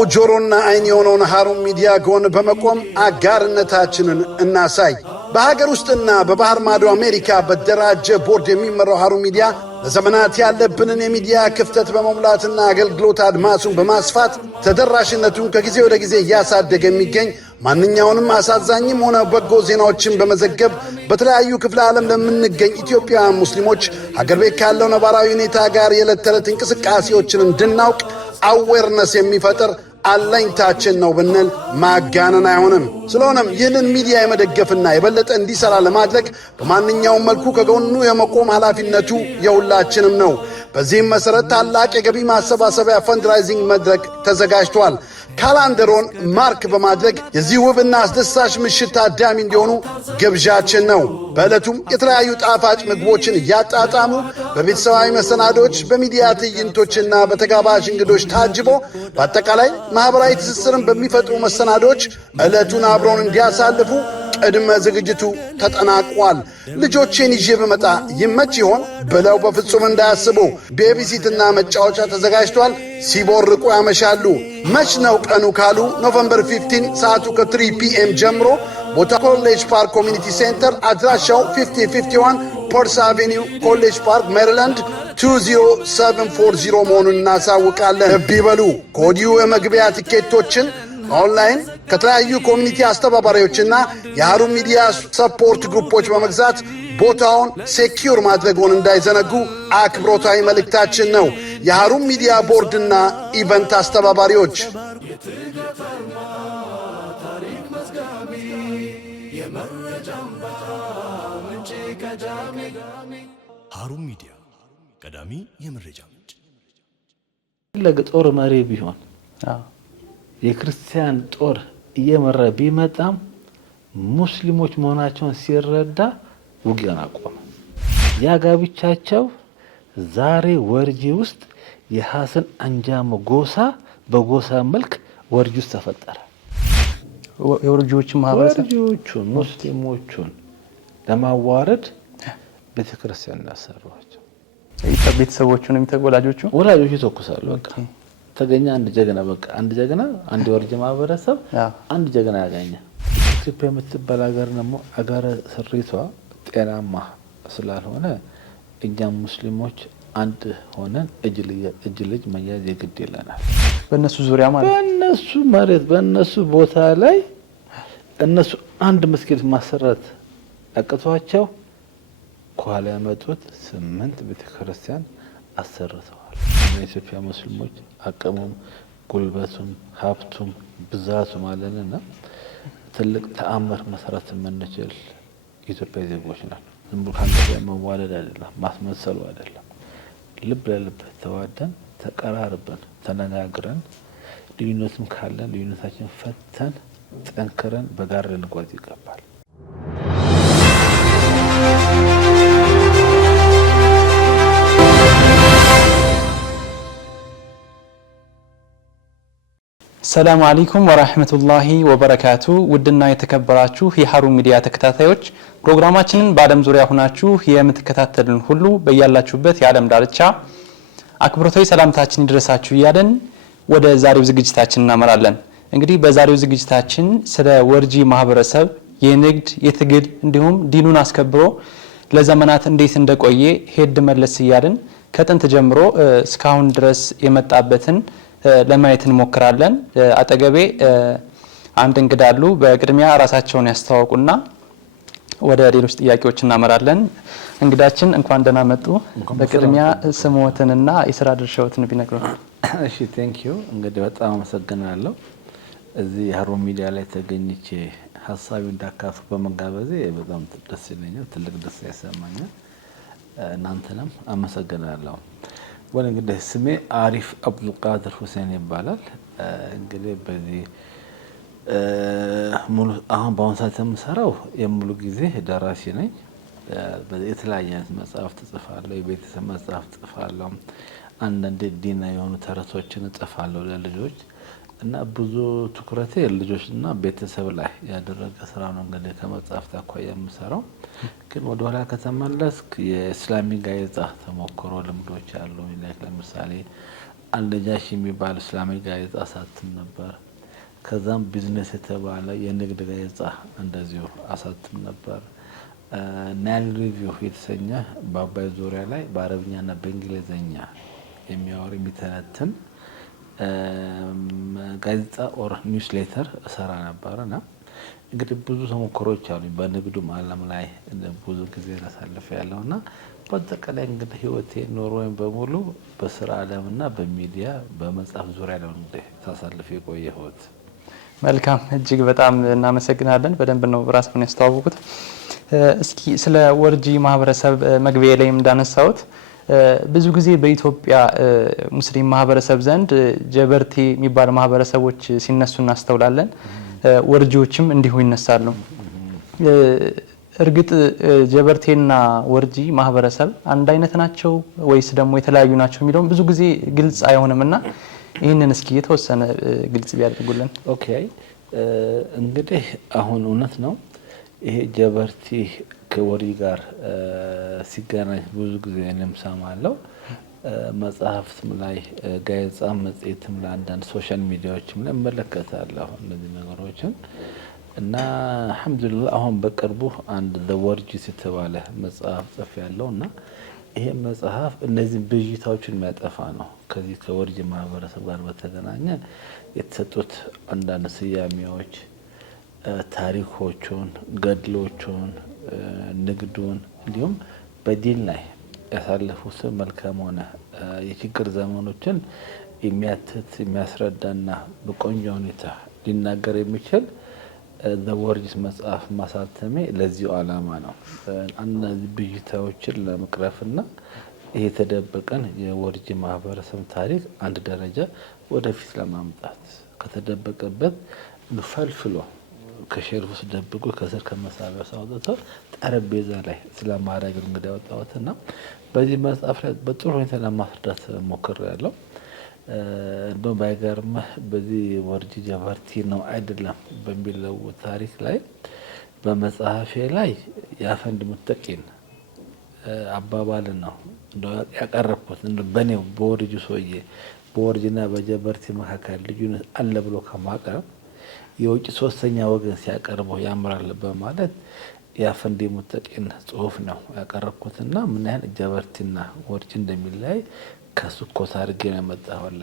ለዓላማው ጆሮና አይን የሆነውን ሀሩን ሚዲያ ጎን በመቆም አጋርነታችንን እናሳይ። በሀገር ውስጥና በባህር ማዶ አሜሪካ በደራጀ ቦርድ የሚመራው ሀሩን ሚዲያ ለዘመናት ያለብንን የሚዲያ ክፍተት በመሙላትና አገልግሎት አድማሱን በማስፋት ተደራሽነቱን ከጊዜ ወደ ጊዜ እያሳደገ የሚገኝ ማንኛውንም አሳዛኝም ሆነ በጎ ዜናዎችን በመዘገብ በተለያዩ ክፍለ ዓለም ለምንገኝ ኢትዮጵያውያን ሙስሊሞች ሀገር ቤት ካለው ነባራዊ ሁኔታ ጋር የዕለት ተዕለት እንቅስቃሴዎችን እንድናውቅ አዌርነስ የሚፈጥር አለኝታችን ነው ብንል ማጋነን አይሆንም። ስለሆነም ይህንን ሚዲያ የመደገፍና የበለጠ እንዲሰራ ለማድረግ በማንኛውም መልኩ ከጎኑ የመቆም ኃላፊነቱ የሁላችንም ነው። በዚህም መሰረት ታላቅ የገቢ ማሰባሰቢያ ፈንድራይዚንግ መድረክ ተዘጋጅቷል። ካላንደሮን ማርክ በማድረግ የዚህ ውብና አስደሳች ምሽት ታዳሚ እንዲሆኑ ግብዣችን ነው። በዕለቱም የተለያዩ ጣፋጭ ምግቦችን እያጣጣሙ በቤተሰባዊ መሰናዶች፣ በሚዲያ ትዕይንቶችና በተጋባዥ እንግዶች ታጅቦ በአጠቃላይ ማኅበራዊ ትስስርን በሚፈጥሩ መሰናዶች ዕለቱን አብረውን እንዲያሳልፉ ቅድመ ዝግጅቱ ተጠናቋል። ልጆቼን ይዤ በመጣ ይመች ይሆን ብለው በፍጹም እንዳያስቡ ቤቢሲትና መጫወቻ ተዘጋጅቷል። ሲቦርቁ ያመሻሉ። መች ነው ቀኑ ካሉ ኖቨምበር 15 ሰዓቱ ከ3 ፒኤም ጀምሮ ቦታ ኮሌጅ ፓርክ ኮሚኒቲ ሴንተር፣ አድራሻው 5051 ፖርስ አቬኒው ኮሌጅ ፓርክ ሜሪላንድ 20740 መሆኑን እናሳውቃለን። ልብ ይበሉ፣ ከወዲሁ የመግቢያ ቲኬቶችን ኦንላይን ከተለያዩ ኮሚኒቲ አስተባባሪዎችና የሀሩን ሚዲያ ሰፖርት ግሩፖች በመግዛት ቦታውን ሴኪዩር ማድረጉን እንዳይዘነጉ አክብሮታዊ መልእክታችን ነው። የሀሩን ሚዲያ ቦርድና ኢቨንት አስተባባሪዎች ሀሩን ሚዲያ ቀዳሚ የመረጃ ምንጭ። ለጦር መሪ ቢሆን የክርስቲያን ጦር እየመራ ቢመጣም ሙስሊሞች መሆናቸውን ሲረዳ ውጊያን አቆመ። ያጋብቻቸው ዛሬ ወርጂ ውስጥ የሐሰን አንጃሞ ጎሳ በጎሳ መልክ ወርጂ ውስጥ ተፈጠረ። የወርጂዎቹ ማህበረሰብ ወርጂዎቹን ሙስሊሞቹን ለማዋረድ ቤተክርስቲያን ያሰሯቸው። ቤተሰቦቹን የሚተወላጆቹ ወላጆቹ ይተኩሳሉ። በቃ ተገኘ አንድ ጀግና፣ በቃ አንድ ጀግና፣ አንድ ወርጂ ማህበረሰብ አንድ ጀግና ያገኘ። ኢትዮጵያ የምትባል ሀገር ደግሞ አገረ ስሪቷ ጤናማ ስላልሆነ እኛም ሙስሊሞች አንድ ሆነን እጅ ልጅ መያዝ የግድ ይለናል። በእነሱ ዙሪያ ማለት በእነሱ መሬት በእነሱ ቦታ ላይ እነሱ አንድ መስጊድ ማሰራት አቅቷቸው ከኋላ ያመጡት 8 ቤተክርስቲያን አሰርተዋል። የኢትዮጵያ ሙስሊሞች አቅሙም ጉልበቱም ሀብቱም ብዛቱም አለንና ትልቅ ተአምር መሰረት የምንችል ኢትዮጵያ ዜጎች ነን። ዝም ብሎ ከአንተ መዋለድ አይደለም፣ ማስመሰሉ አይደለም። ልብ ለልብ ተዋደን ተቀራርበን ተነጋግረን ልዩነትም ካለን ልዩነታችን ፈተን ጠንክረን በጋራ ልንጓዝ ይገባል። ሰላም አለይኩም ወራህመቱላሂ ወበረካቱ። ውድና የተከበራችሁ የሀሩን ሚዲያ ተከታታዮች ፕሮግራማችንን በአለም ዙሪያ ሆናችሁ የምትከታተሉን ሁሉ በእያላችሁበት የዓለም ዳርቻ አክብሮታዊ ሰላምታችን ይድረሳችሁ እያለን ወደ ዛሬው ዝግጅታችን እናመራለን። እንግዲህ በዛሬው ዝግጅታችን ስለ ወርጂ ማህበረሰብ የንግድ የትግል እንዲሁም ዲኑን አስከብሮ ለዘመናት እንዴት እንደቆየ ሄድ መለስ እያለን ከጥንት ጀምሮ እስካሁን ድረስ የመጣበትን ለማየት እንሞክራለን። አጠገቤ አንድ እንግዳ አሉ። በቅድሚያ ራሳቸውን ያስተዋውቁና ወደ ሌሎች ጥያቄዎች እናመራለን። እንግዳችን እንኳን ደህና መጡ። በቅድሚያ ስሞትንና የሥራ ድርሻዎትን ቢነግሩን። እሺ፣ ቴንክ ዩ። እንግዲህ በጣም አመሰግናለሁ እዚህ ሀሩን ሚዲያ ላይ ተገኝቼ ሐሳቢ እንዳካፍ በመጋበዜ በጣም ደስ ይለኛል፣ ትልቅ ደስ ያሰማኛል። እናንተንም አመሰግናለሁ። እንግዲህ ስሜ አሪፍ አብዱልቃድር ሁሴን ይባላል። እንግዲህ በዚህ ሙሉ አሁን በአሁን ሰዓት የምሰራው የሙሉ ጊዜ ደራሲ ነኝ። የተለያየ አይነት መጽሐፍ ጽፋለሁ፣ የቤተሰብ መጽሐፍ ጽፋለሁ፣ አንዳንድ ዲና የሆኑ ተረቶችን ጽፋለሁ ለልጆች እና ብዙ ትኩረቴ ልጆችና ቤተሰብ ላይ ያደረገ ስራ ነው። እንግዲህ ከመጽሐፍ አኳያ የምሰራው ግን ወደ ኋላ ከተመለስክ የእስላሚ ጋዜጣ ተሞክሮ ልምዶች አሉ። ለምሳሌ አልነጃሺ የሚባል እስላማዊ ጋዜጣ አሳትም ነበር። ከዛም ቢዝነስ የተባለ የንግድ ጋዜጣ እንደዚሁ አሳትም ነበር። ናይል ሪቪው የተሰኘ በአባይ ዙሪያ ላይ በአረብኛና በእንግሊዝኛ የሚያወር የሚተነትን ጋዜጣ ኦር ኒውስሌተር እሰራ ነበርና እንግዲህ ብዙ ተሞክሮች አሉኝ በንግዱም ዓለም ላይ ብዙ ጊዜ አሳልፍ ያለውና በአጠቃላይ እንግዲህ ህይወቴ ኑሮዬን በሙሉ በስራ ዓለምና በሚዲያ በመጽሐፍ ዙሪያ ነው እንግዲህ ሳሳልፍ የቆየሁት። መልካም እጅግ በጣም እናመሰግናለን። በደንብ ነው ራስዎን ያስተዋወቁት። እስኪ ስለ ወርጂ ማህበረሰብ መግቢያ ላይም እንዳነሳሁት ብዙ ጊዜ በኢትዮጵያ ሙስሊም ማህበረሰብ ዘንድ ጀበርቲ የሚባሉ ማህበረሰቦች ሲነሱ እናስተውላለን። ወርጂዎችም እንዲሁ ይነሳሉ። እርግጥ ጀበርቴና ወርጂ ማህበረሰብ አንድ አይነት ናቸው ወይስ ደግሞ የተለያዩ ናቸው የሚለውም ብዙ ጊዜ ግልጽ አይሆንምና ይህንን እስኪ የተወሰነ ግልጽ ቢያደርጉልን። ኦኬ እንግዲህ አሁን እውነት ነው ይሄ ጀበርቲ ከወርጂ ጋር ሲገናኝ ብዙ ጊዜ እኔም ሰማለሁ። መጽሐፍትም ላይ ጋዜጣም መጽሔትም ላይ አንዳንድ ሶሻል ሚዲያዎችም ላይ እመለከታለሁ እነዚህ ነገሮችን እና አልሐምዱሊላህ አሁን በቅርቡ አንድ ዘወርጂስ የተባለ መጽሐፍ ጽፌያለሁ እና ይሄ መጽሐፍ እነዚህ ብዥታዎችን የሚያጠፋ ነው። ከዚህ ከወርጂ ማህበረሰብ ጋር በተገናኘ የተሰጡት አንዳንድ ስያሜዎች ታሪኮቹን፣ ገድሎቹን፣ ንግዱን እንዲሁም በዲን ላይ ያሳለፉት መልካም ሆነ የችግር ዘመኖችን የሚያትት የሚያስረዳና በቆንጆ ሁኔታ ሊናገር የሚችል ዘወርጂስ መጽሐፍ ማሳተሜ ለዚሁ ዓላማ ነው። እነዚህ ብዥታዎችን ለመቅረፍና ይሄ የተደበቀን የወርጂ ማህበረሰብ ታሪክ አንድ ደረጃ ወደፊት ለማምጣት ከተደበቀበት ፈልፍሎ ከሼልፍ ውስጥ ደብቆ ከስር ከመሳቢያ ሳውጥቶ ጠረጴዛ ላይ ስለማድረግ እንግዲህ ያወጣሁትና በዚህ መጽሐፍ ላይ በጥሩ ሁኔታ ለማስረዳት ሞክሬያለሁ። እንደው ባይገርምህ በዚህ ወርጂ ጀበርቲ ነው አይደለም በሚለው ታሪክ ላይ በመጽሐፌ ላይ የአፈንድ ሙተቂን አባባል ነው እንደው ያቀረብኩት። እንደው በኔው በወርጂ ሰውዬ በወርጂና በጀበርቲ መካከል ልዩነት አለ ብሎ ከማቅረብ የውጭ ሶስተኛ ወገን ሲያቀርበው ያምራል በማለት የአፈንድ ሙተቂን ጽሁፍ ነው ያቀረብኩትና ምን ያህል ጀበርቲና ወርጂ እንደሚለያይ ከሱ ኮት አድርጌ ነው የመጣሁት።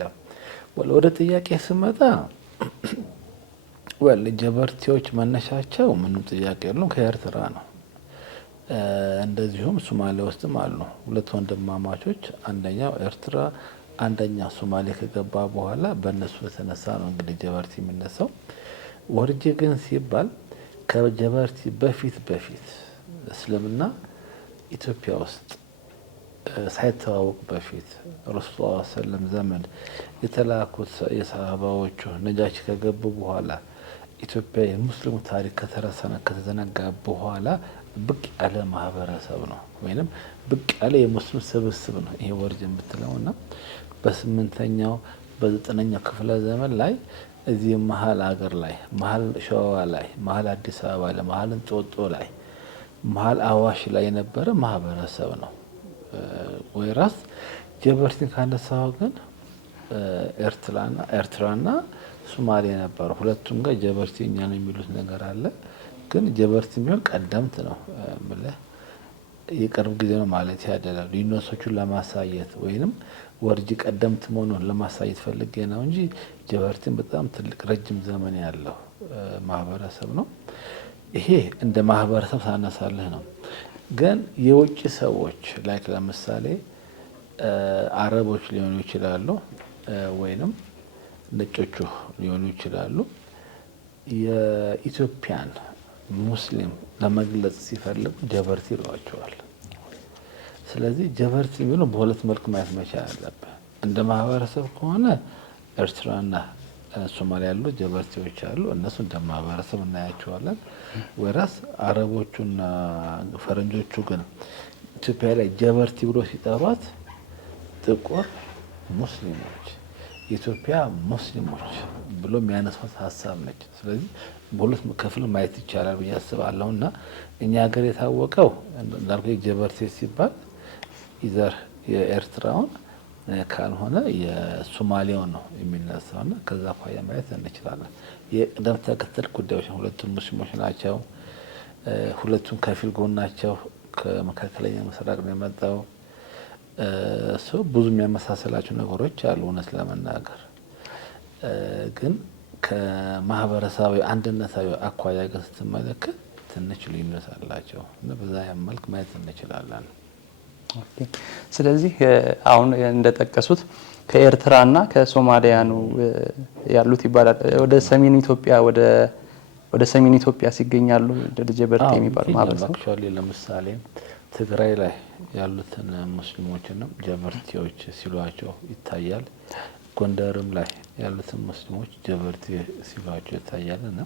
ወደ ጥያቄ ስመጣ ጀበርቲዎች መነሻቸው ምንም ጥያቄ የለውም ከኤርትራ ነው። እንደዚሁም ሶማሌ ውስጥም አሉ ሁለት ወንድማማቾች፣ አንደኛው ኤርትራ አንደኛው ሶማሌ ከገባ በኋላ በእነሱ የተነሳ ነው እንግዲህ ጀበርቲ የሚነሳው። ወርጂ ግን ሲባል ከጀበርቲ በፊት እስልምና ኢትዮጵያ ውስጥ ሳይተዋወቅ በፊት ረሱል ሰለም ዘመን የተላኩት የሰሃባዎቹ ነጃሺ ከገቡ በኋላ ኢትዮጵያ የሙስሊሙ ታሪክ ከተረሳና ከተዘነጋ በኋላ ብቅ ያለ ማህበረሰብ ነው ወይንም ብቅ ያለ የሙስሊም ስብስብ ነው ይሄ ወርጂ የምትለውና በ8ኛው በ9ኛው ክፍለ ዘመን ላይ እዚህ መሀል አገር ላይ መሀል ሸዋ ላይ መሀል አዲስ አበባ ላይ መሀል እንጦጦ ላይ መሀል አዋሽ ላይ የነበረ ማህበረሰብ ነው። ወይራስ ጀበርቲን ካነሳው ግን ኤርትራና ሶማሌ ነበሩ። ሁለቱም ጋር ጀበርቲኛ ነው የሚሉት ነገር አለ። ግን ጀበርቲ የሚሆን ቀደምት ነው ማለት የቅርብ ጊዜ ነው ማለት ያደላሉ። ልዩነቶቹን ለማሳየት ወይንም ወርጂ ቀደምት መሆኑን ለማሳየት ፈልጌ ነው እንጂ ጀበርቲን በጣም ትልቅ ረጅም ዘመን ያለው ማህበረሰብ ነው። ይሄ እንደ ማህበረሰብ ሳነሳለህ ነው። ግን የውጭ ሰዎች ላይክ ለምሳሌ አረቦች ሊሆኑ ይችላሉ ወይንም ነጮቹ ሊሆኑ ይችላሉ። የኢትዮጵያን ሙስሊም ለመግለጽ ሲፈልጉ ጀበርቲ ይሏቸዋል። ስለዚህ ጀበርቲ የሚለው በሁለት መልክ ማየት መቻል አለበት። እንደ ማህበረሰብ ከሆነ ኤርትራና ሶማሊያ ያሉ ጀበርቲዎች አሉ። እነሱ እንደ ማህበረሰብ እናያቸዋለን። ወራስ አረቦቹና ፈረንጆቹ ግን ኢትዮጵያ ላይ ጀበርቲ ብሎ ሲጠሯት ጥቁር ሙስሊሞች የኢትዮጵያ ሙስሊሞች ብሎ የሚያነሱት ሀሳብ ነች። ስለዚህ በሁለት ክፍል ማየት ይቻላል ብዬ አስባለሁና እኛ ሀገር የታወቀው እንዳልኩ ጀበርቲ ሲባል ኢዘር የኤርትራውን ካልሆነ የሶማሌው ነው የሚነሳውና ከዛ አኳያ ማየት እንችላለን። የቅደም ተከተል ጉዳዮች ሁለቱም ሙስሊሞች ናቸው። ሁለቱም ከፊል ጎን ናቸው። ከመካከለኛ ምስራቅ ነው የመጣው። ብዙ የሚያመሳሰላቸው ነገሮች አሉ። እውነት ለመናገር ግን ከማህበረሰባዊ አንድነታዊ አኳያ ግን ስትመለከት ትንሽ ልዩነት አላቸው እና በዛ መልክ ማየት እንችላለን። ስለዚህ አሁን እንደጠቀሱት ከኤርትራና ከሶማሊያ ነው ያሉት ይባላል። ወደ ሰሜን ኢትዮጵያ ሲገኛሉ ጀበርቴ የሚባል ማህበረሰብ ለምሳሌ ትግራይ ላይ ያሉትን ሙስሊሞችንም ጀበርቴዎች ሲሏቸው ይታያል። ጎንደርም ላይ ያሉትን ሙስሊሞች ጀበርቴ ሲሏቸው ይታያል እና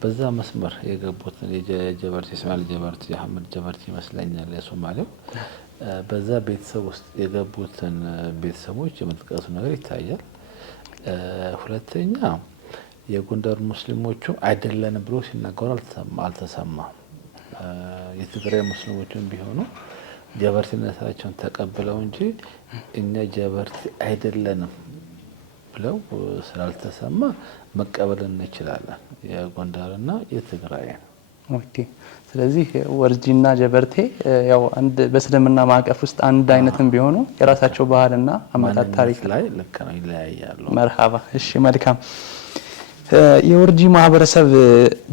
በዛ መስመር የገቡትን የጀበርቴ እስማኤል ጀበርቴ አህመድ ጀበርቴ ይመስለኛል የሶማሌው በዛ ቤተሰብ ውስጥ የገቡትን ቤተሰቦች የመጥቀሱ ነገር ይታያል። ሁለተኛ የጎንደር ሙስሊሞቹ አይደለንም ብሎ ሲናገሩ አልተሰማም። የትግራይ ሙስሊሞችም ቢሆኑ ጀበርቲነታቸውን ተቀብለው እንጂ እኛ ጀበርቲ አይደለንም ብለው ስላልተሰማ መቀበል እንችላለን የጎንደርና የትግራይ። ኦኬ። ስለዚህ ወርጂና ጀበርቴ ያው አንድ በእስልምና ማዕቀፍ ውስጥ አንድ አይነትም ቢሆኑ የራሳቸው ባህልና አመጣጥ ታሪክ ላይ ልክ ነው ይለያያሉ። መርሃባ። እሺ መልካም። የወርጂ ማህበረሰብ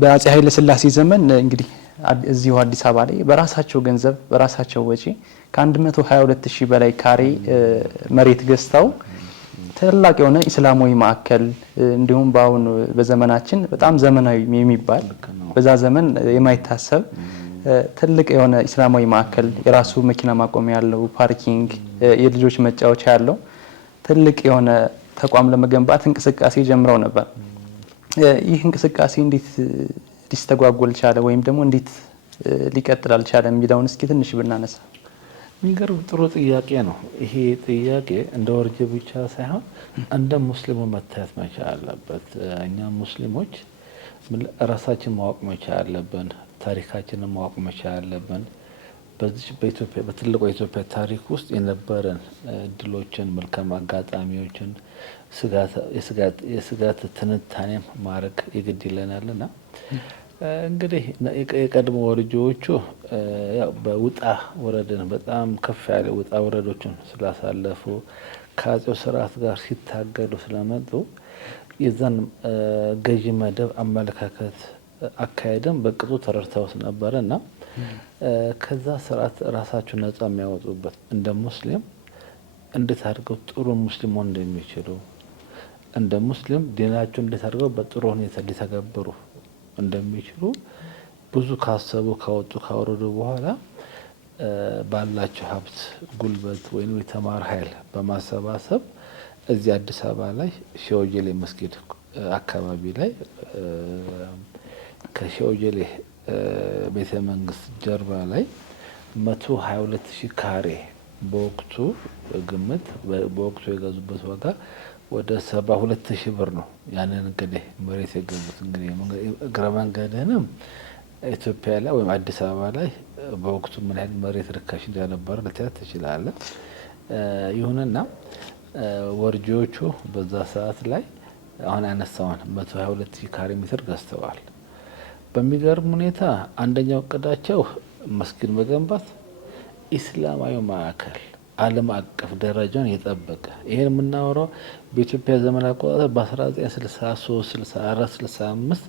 በአፄ ኃይለ ሥላሴ ዘመን እንግዲህ እዚሁ አዲስ አበባ ላይ በራሳቸው ገንዘብ በራሳቸው ወጪ ከ122,000 በላይ ካሬ መሬት ገዝተው ታላቅ የሆነ እስላማዊ ማዕከል እንዲሁም በአሁን በዘመናችን በጣም ዘመናዊ የሚባል በዛ ዘመን የማይታሰብ ትልቅ የሆነ እስላማዊ ማዕከል የራሱ መኪና ማቆሚያ ያለው ፓርኪንግ፣ የልጆች መጫወቻ ያለው ትልቅ የሆነ ተቋም ለመገንባት እንቅስቃሴ ጀምረው ነበር። ይህ እንቅስቃሴ እንዴት ሊስተጓጎል ቻለ ወይም ደግሞ እንዴት ሊቀጥል አልቻለ የሚለውን እስኪ ትንሽ ብናነሳ። የሚገርም ጥሩ ጥያቄ ነው። ይሄ ጥያቄ እንደ ወርጂ ብቻ ሳይሆን እንደ ሙስሊሙ መታየት መቻል አለበት። እኛ ሙስሊሞች ራሳችን ማወቅ መቻል አለብን። ታሪካችንን ማወቅ መቻል አለብን። በዚህ በኢትዮጵያ በትልቁ የኢትዮጵያ ታሪክ ውስጥ የነበረን እድሎችን፣ መልካም አጋጣሚዎችን የስጋት ትንታኔም ማድረግ ይግድ ይለናልና እንግዲህ የቀድሞ ወርጂዎቹ ያው በውጣ ወረድን በጣም ከፍ ያለ ውጣ ወረዶችን ስላሳለፉ ከአፄው ስርዓት ጋር ሲታገሉ ስለመጡ የዛን ገዢ መደብ አመለካከት አካሄድም በቅጡ ተረድተውት ነበርና ከዛ ስርዓት ራሳቸው ነጻ የሚያወጡበት እንደ ሙስሊም እንዴት አድርገው ጥሩ ሙስሊም ሆነው እንደሚችሉ እንደ ሙስሊም ዲናቸው እንዴት አድርገው በጥሩ ሁኔታ ሊተገብሩ እንደሚችሉ ብዙ ካሰቡ ካወጡ ካወረዱ በኋላ ባላቸው ሀብት ጉልበት ወይም የተማረ ኃይል በማሰባሰብ እዚህ አዲስ አበባ ላይ ሼወጀሌ መስጊድ አካባቢ ላይ ከሼወጀሌ ቤተ መንግስት ጀርባ ላይ 122,000 ካሬ በወቅቱ ግምት በወቅቱ የገዙበት ዋጋ ወደ 72,000 ብር ነው። ያንን እንግዲህ መሬት የገዙት እንግዲህ እግረ መንገድንም ኢትዮጵያ ላይ ወይም አዲስ አበባ ላይ በወቅቱ ምን ያህል መሬት ርካሽ እንደነበረ ልታያት ትችላለህ። ይሁንና ወርጂዎቹ በዛ ሰዓት ላይ አሁን ያነሳውን 122,000 ካሬ ሜትር ገዝተዋል። በሚገርም ሁኔታ አንደኛው እቅዳቸው መስጊድ መገንባት፣ ኢስላማዊ ማዕከል ዓለም አቀፍ ደረጃውን የጠበቀ ይሄን የምናወራው በኢትዮጵያ ዘመን አቆጣጠር በ1963 64 65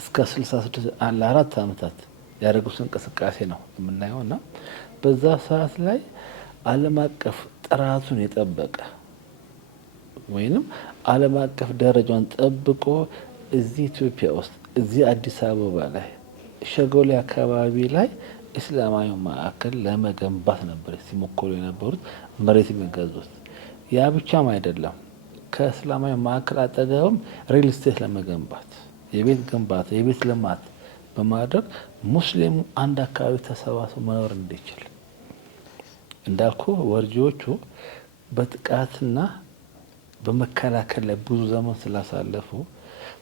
እስከ 66 ለ4 ዓመታት ያደረጉት እንቅስቃሴ ነው የምናየውና በዛ ሰዓት ላይ ዓለም አቀፍ ጥራቱን የጠበቀ ወይንም ዓለም አቀፍ ደረጃውን ጠብቆ እዚህ ኢትዮጵያ ውስጥ እዚህ አዲስ አበባ ላይ ሸጎሌ አካባቢ ላይ እስላማዊ ማዕከል ለመገንባት ነበር ሲሞክሩ የነበሩት መሬት የሚገዙት። ያ ብቻም አይደለም፣ ከእስላማዊ ማዕከል አጠገብም ሪል ስቴት ለመገንባት የቤት ግንባታ የቤት ልማት በማድረግ ሙስሊሙ አንድ አካባቢ ተሰባስቦ መኖር እንዲችል እንዳልኩ ወርጂዎቹ በጥቃትና በመከላከል ላይ ብዙ ዘመን ስላሳለፉ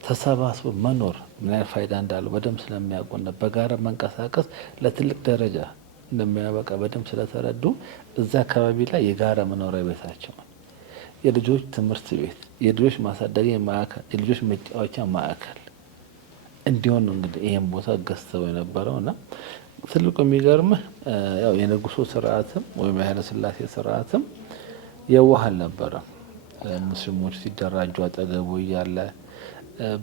ተሰባስቦ መኖር ምን ያህል ፋይዳ እንዳለው በደንብ ስለሚያውቁና በጋራ መንቀሳቀስ ለትልቅ ደረጃ እንደሚያበቃ በደንብ ስለተረዱ እዛ አካባቢ ላይ የጋራ መኖሪያ ቤታቸውን የልጆች ትምህርት ቤት፣ የልጆች ማሳደጊያ ማዕከል፣ የልጆች መጫወቻ ማዕከል እንዲሆን ነው እንግዲህ ይሄን ቦታ ገዝተው የነበረውና ትልቁ የሚገርምህ ያው የንጉሱ ስርዓትም ወይም የኃይለ ሥላሴ ስርዓትም የዋህ አልነበረም። ሙስሊሞች ሲደራጁ አጠገቡ እያለ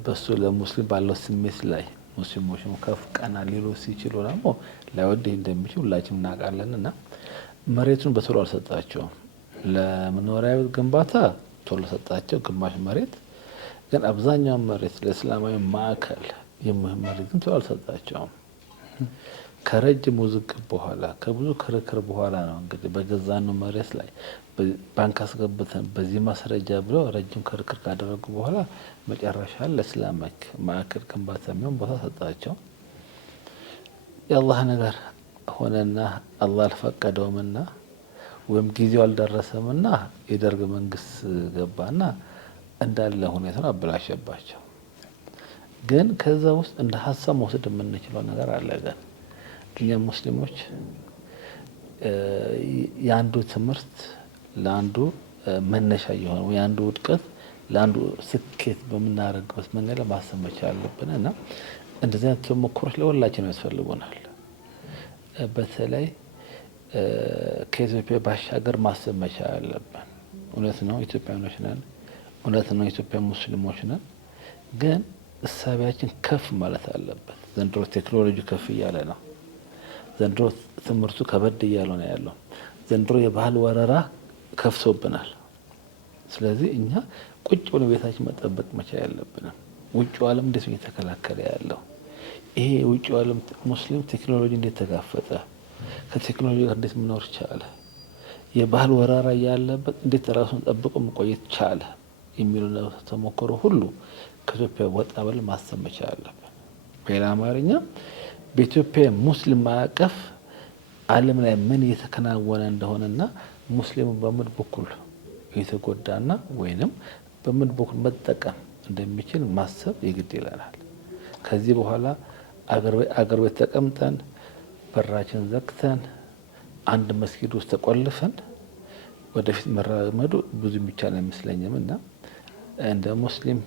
በሱ ለሙስሊም ባለው ስሜት ላይ ሙስሊሞችም ከፍ ቀና ሊሉ ሲችሉ ደግሞ ላይወድህ እንደሚችል ሁላችንም እናውቃለን። እና መሬቱን በቶሎ አልሰጣቸውም። ለመኖሪያ ቤት ግንባታ ቶሎ ሰጣቸው ግማሽ መሬት፣ ግን አብዛኛውን መሬት ለእስላማዊ ማዕከል የሚሆን መሬት ግን ቶሎ አልሰጣቸውም። ከረጅም ውዝግብ በኋላ ከብዙ ክርክር በኋላ ነው እንግዲህ በገዛነው መሬት ላይ ባንክ አስገብተን በዚህ ማስረጃ ብለው ረጅም ክርክር ካደረጉ በኋላ መጨረሻ ለእስላማዊ ማዕከል ግንባታ የሚሆን ቦታ ሰጣቸው። የአላህ ነገር ሆነና አላህ አልፈቀደውምና ወይም ጊዜው አልደረሰምና የደርግ መንግስት ገባና እንዳለ ሁኔታውን አበላሸባቸው። ግን ከዛ ውስጥ እንደ ሀሳብ መውሰድ የምንችለው ነገር አለ። ግን እኛ ሙስሊሞች የአንዱ ትምህርት ለአንዱ መነሻ የሆነ ወይ አንዱ ውድቀት ለአንዱ ስኬት በምናደርግበት መንገድ ላይ ማሰብ መቻል አለብን እና እንደዚህ አይነት ተሞክሮች ለሁላችንም ያስፈልጉናል። በተለይ ከኢትዮጵያ ባሻገር ማሰብ መቻል አለብን። እውነት ነው ኢትዮጵያኖች ነን፣ እውነት ነው ኢትዮጵያ ሙስሊሞች ነን። ግን እሳቢያችን ከፍ ማለት አለበት። ዘንድሮ ቴክኖሎጂ ከፍ እያለ ነው። ዘንድሮ ትምህርቱ ከበድ እያለ ነው ያለው። ዘንድሮ የባህል ወረራ ከፍቶብናል። ስለዚህ እኛ ቁጭ ብሎ ቤታችን መጠበቅ መቻል ያለብንም። ውጭው ዓለም እንዴት ነው እየተከላከለ ያለው? ይሄ ውጭው ዓለም ሙስሊም ቴክኖሎጂ እንዴት ተጋፈጠ? ከቴክኖሎጂ ጋር እንዴት መኖር ቻለ? የባህል ወረራ ያለበት እንዴት ራሱን ጠብቆ መቆየት ቻለ? የሚለው ተሞክሮ ሁሉ ከኢትዮጵያ ወጣ ብለን ማሰብ መቻል አለብን። በሌላ አማርኛ በኢትዮጵያ ሙስሊም ማዕቀፍ ዓለም ላይ ምን እየተከናወነ እንደሆነና ሙስሊሙ በምን በኩል የተጎዳና ወይንም በምን በኩል መጠቀም እንደሚችል ማሰብ የግድ ይለናል። ከዚህ በኋላ አገር ቤት ተቀምጠን በራችን ዘግተን አንድ መስጊድ ውስጥ ተቆልፈን ወደፊት መራመዱ ብዙ የሚቻል አይመስለኝም እና እንደ ሙስሊም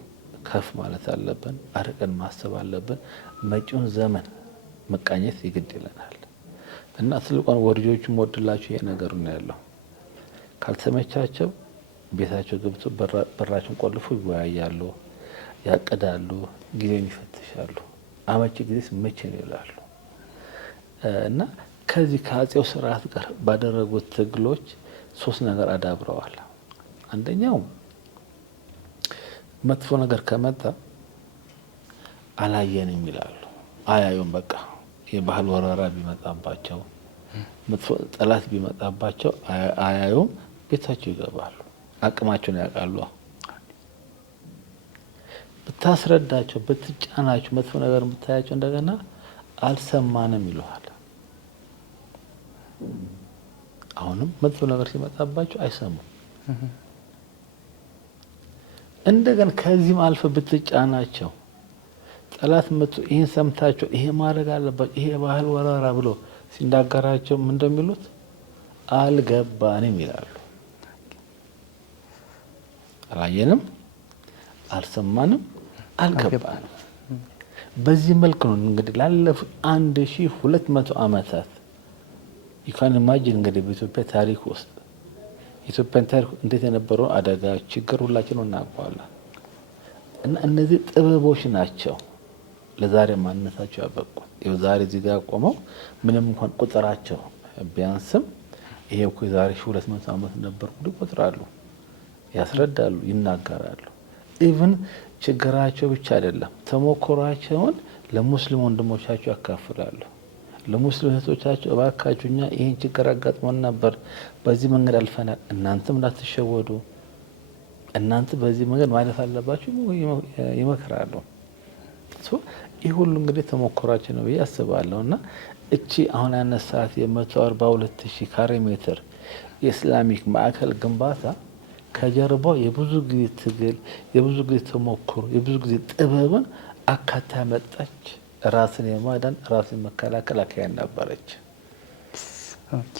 ከፍ ማለት አለብን። አርቀን ማሰብ አለብን። መጪውን ዘመን መቃኘት ይግድ ይለናል እና ትልቋን ወርጆቹም ወድላቸው ይሄ ነገር ነው ያለው። ካልተመቻቸው ቤታቸው ገብቶ በራቸውን ቆልፎ ይወያያሉ፣ ያቅዳሉ፣ ጊዜን ይፈትሻሉ። አመቺ ጊዜስ መቼ ነው ይላሉ እና ከዚህ ከአጼው ስርዓት ጋር ባደረጉት ትግሎች ሶስት ነገር አዳብረዋል። አንደኛው መጥፎ ነገር ከመጣ አላየንም ይላሉ። አያዩም። በቃ የባህል ወረራ ቢመጣባቸው መጥፎ ጠላት ቢመጣባቸው አያዩም። ቤታቸው ይገባሉ። አቅማቸውን ያውቃሉ። ብታስረዳቸው ብትጫናቸው መጥፎ ነገር ብታያቸው እንደገና አልሰማንም ይሉሃል። አሁንም መጥፎ ነገር ሲመጣባቸው አይሰሙም። እንደገና ከዚህም አልፈ ብትጫናቸው ጠላት መጥቶ ይሄን ሰምታቸው ይሄ ማድረግ አለባቸው ይሄ ባህል ወረራ ብሎ ሲናገራቸው ምን እንደሚሉት አልገባንም ይላሉ። አላየንም፣ አልሰማንም፣ አልገባንም። በዚህ መልክ ነው እንግዲህ ላለፉት 1200 ዓመታት ይካን ማጅን እንግዲህ በኢትዮጵያ ታሪክ ውስጥ ኢትዮጵያን ታሪክ እንዴት የነበረው አደጋ ችግር ሁላችንም እናውቀዋለን። እና እነዚህ ጥበቦች ናቸው ለዛሬ ማንነታቸው ያበቁት። ይኸው ዛሬ እዚህ ጋር ቆመው ምንም እንኳን ቁጥራቸው ቢያንስም ይሄ እኮ የዛሬ 1200 ዓመት ነበርኩ ይቆጥራሉ፣ ያስረዳሉ፣ ይናገራሉ። ኢቭን ችግራቸው ብቻ አይደለም ተሞክሯቸውን ለሙስሊም ወንድሞቻቸው ያካፍላሉ። ለሙስሊም እህቶቻቸው እባካችሁ እኛ ይሄን ችግር አጋጥሞን ነበር፣ በዚህ መንገድ አልፈናል፣ እናንተም እንዳትሸወዱ፣ እናንተ በዚህ መንገድ ማለፍ አለባችሁ ይመክራሉ። ይህ ሁሉ እንግዲህ ተሞክሯቸው ነው ብዬ አስባለሁ። እና እቺ አሁን ያነሳት የ142,000 ካሬ ሜትር የኢስላሚክ ማዕከል ግንባታ ከጀርባው የብዙ ጊዜ ትግል፣ የብዙ ጊዜ ተሞክሮ፣ የብዙ ጊዜ ጥበብን አካታ መጣች። ራስን የማዳን ራስን መከላከል አካሄድ ነበረች። ኦኬ፣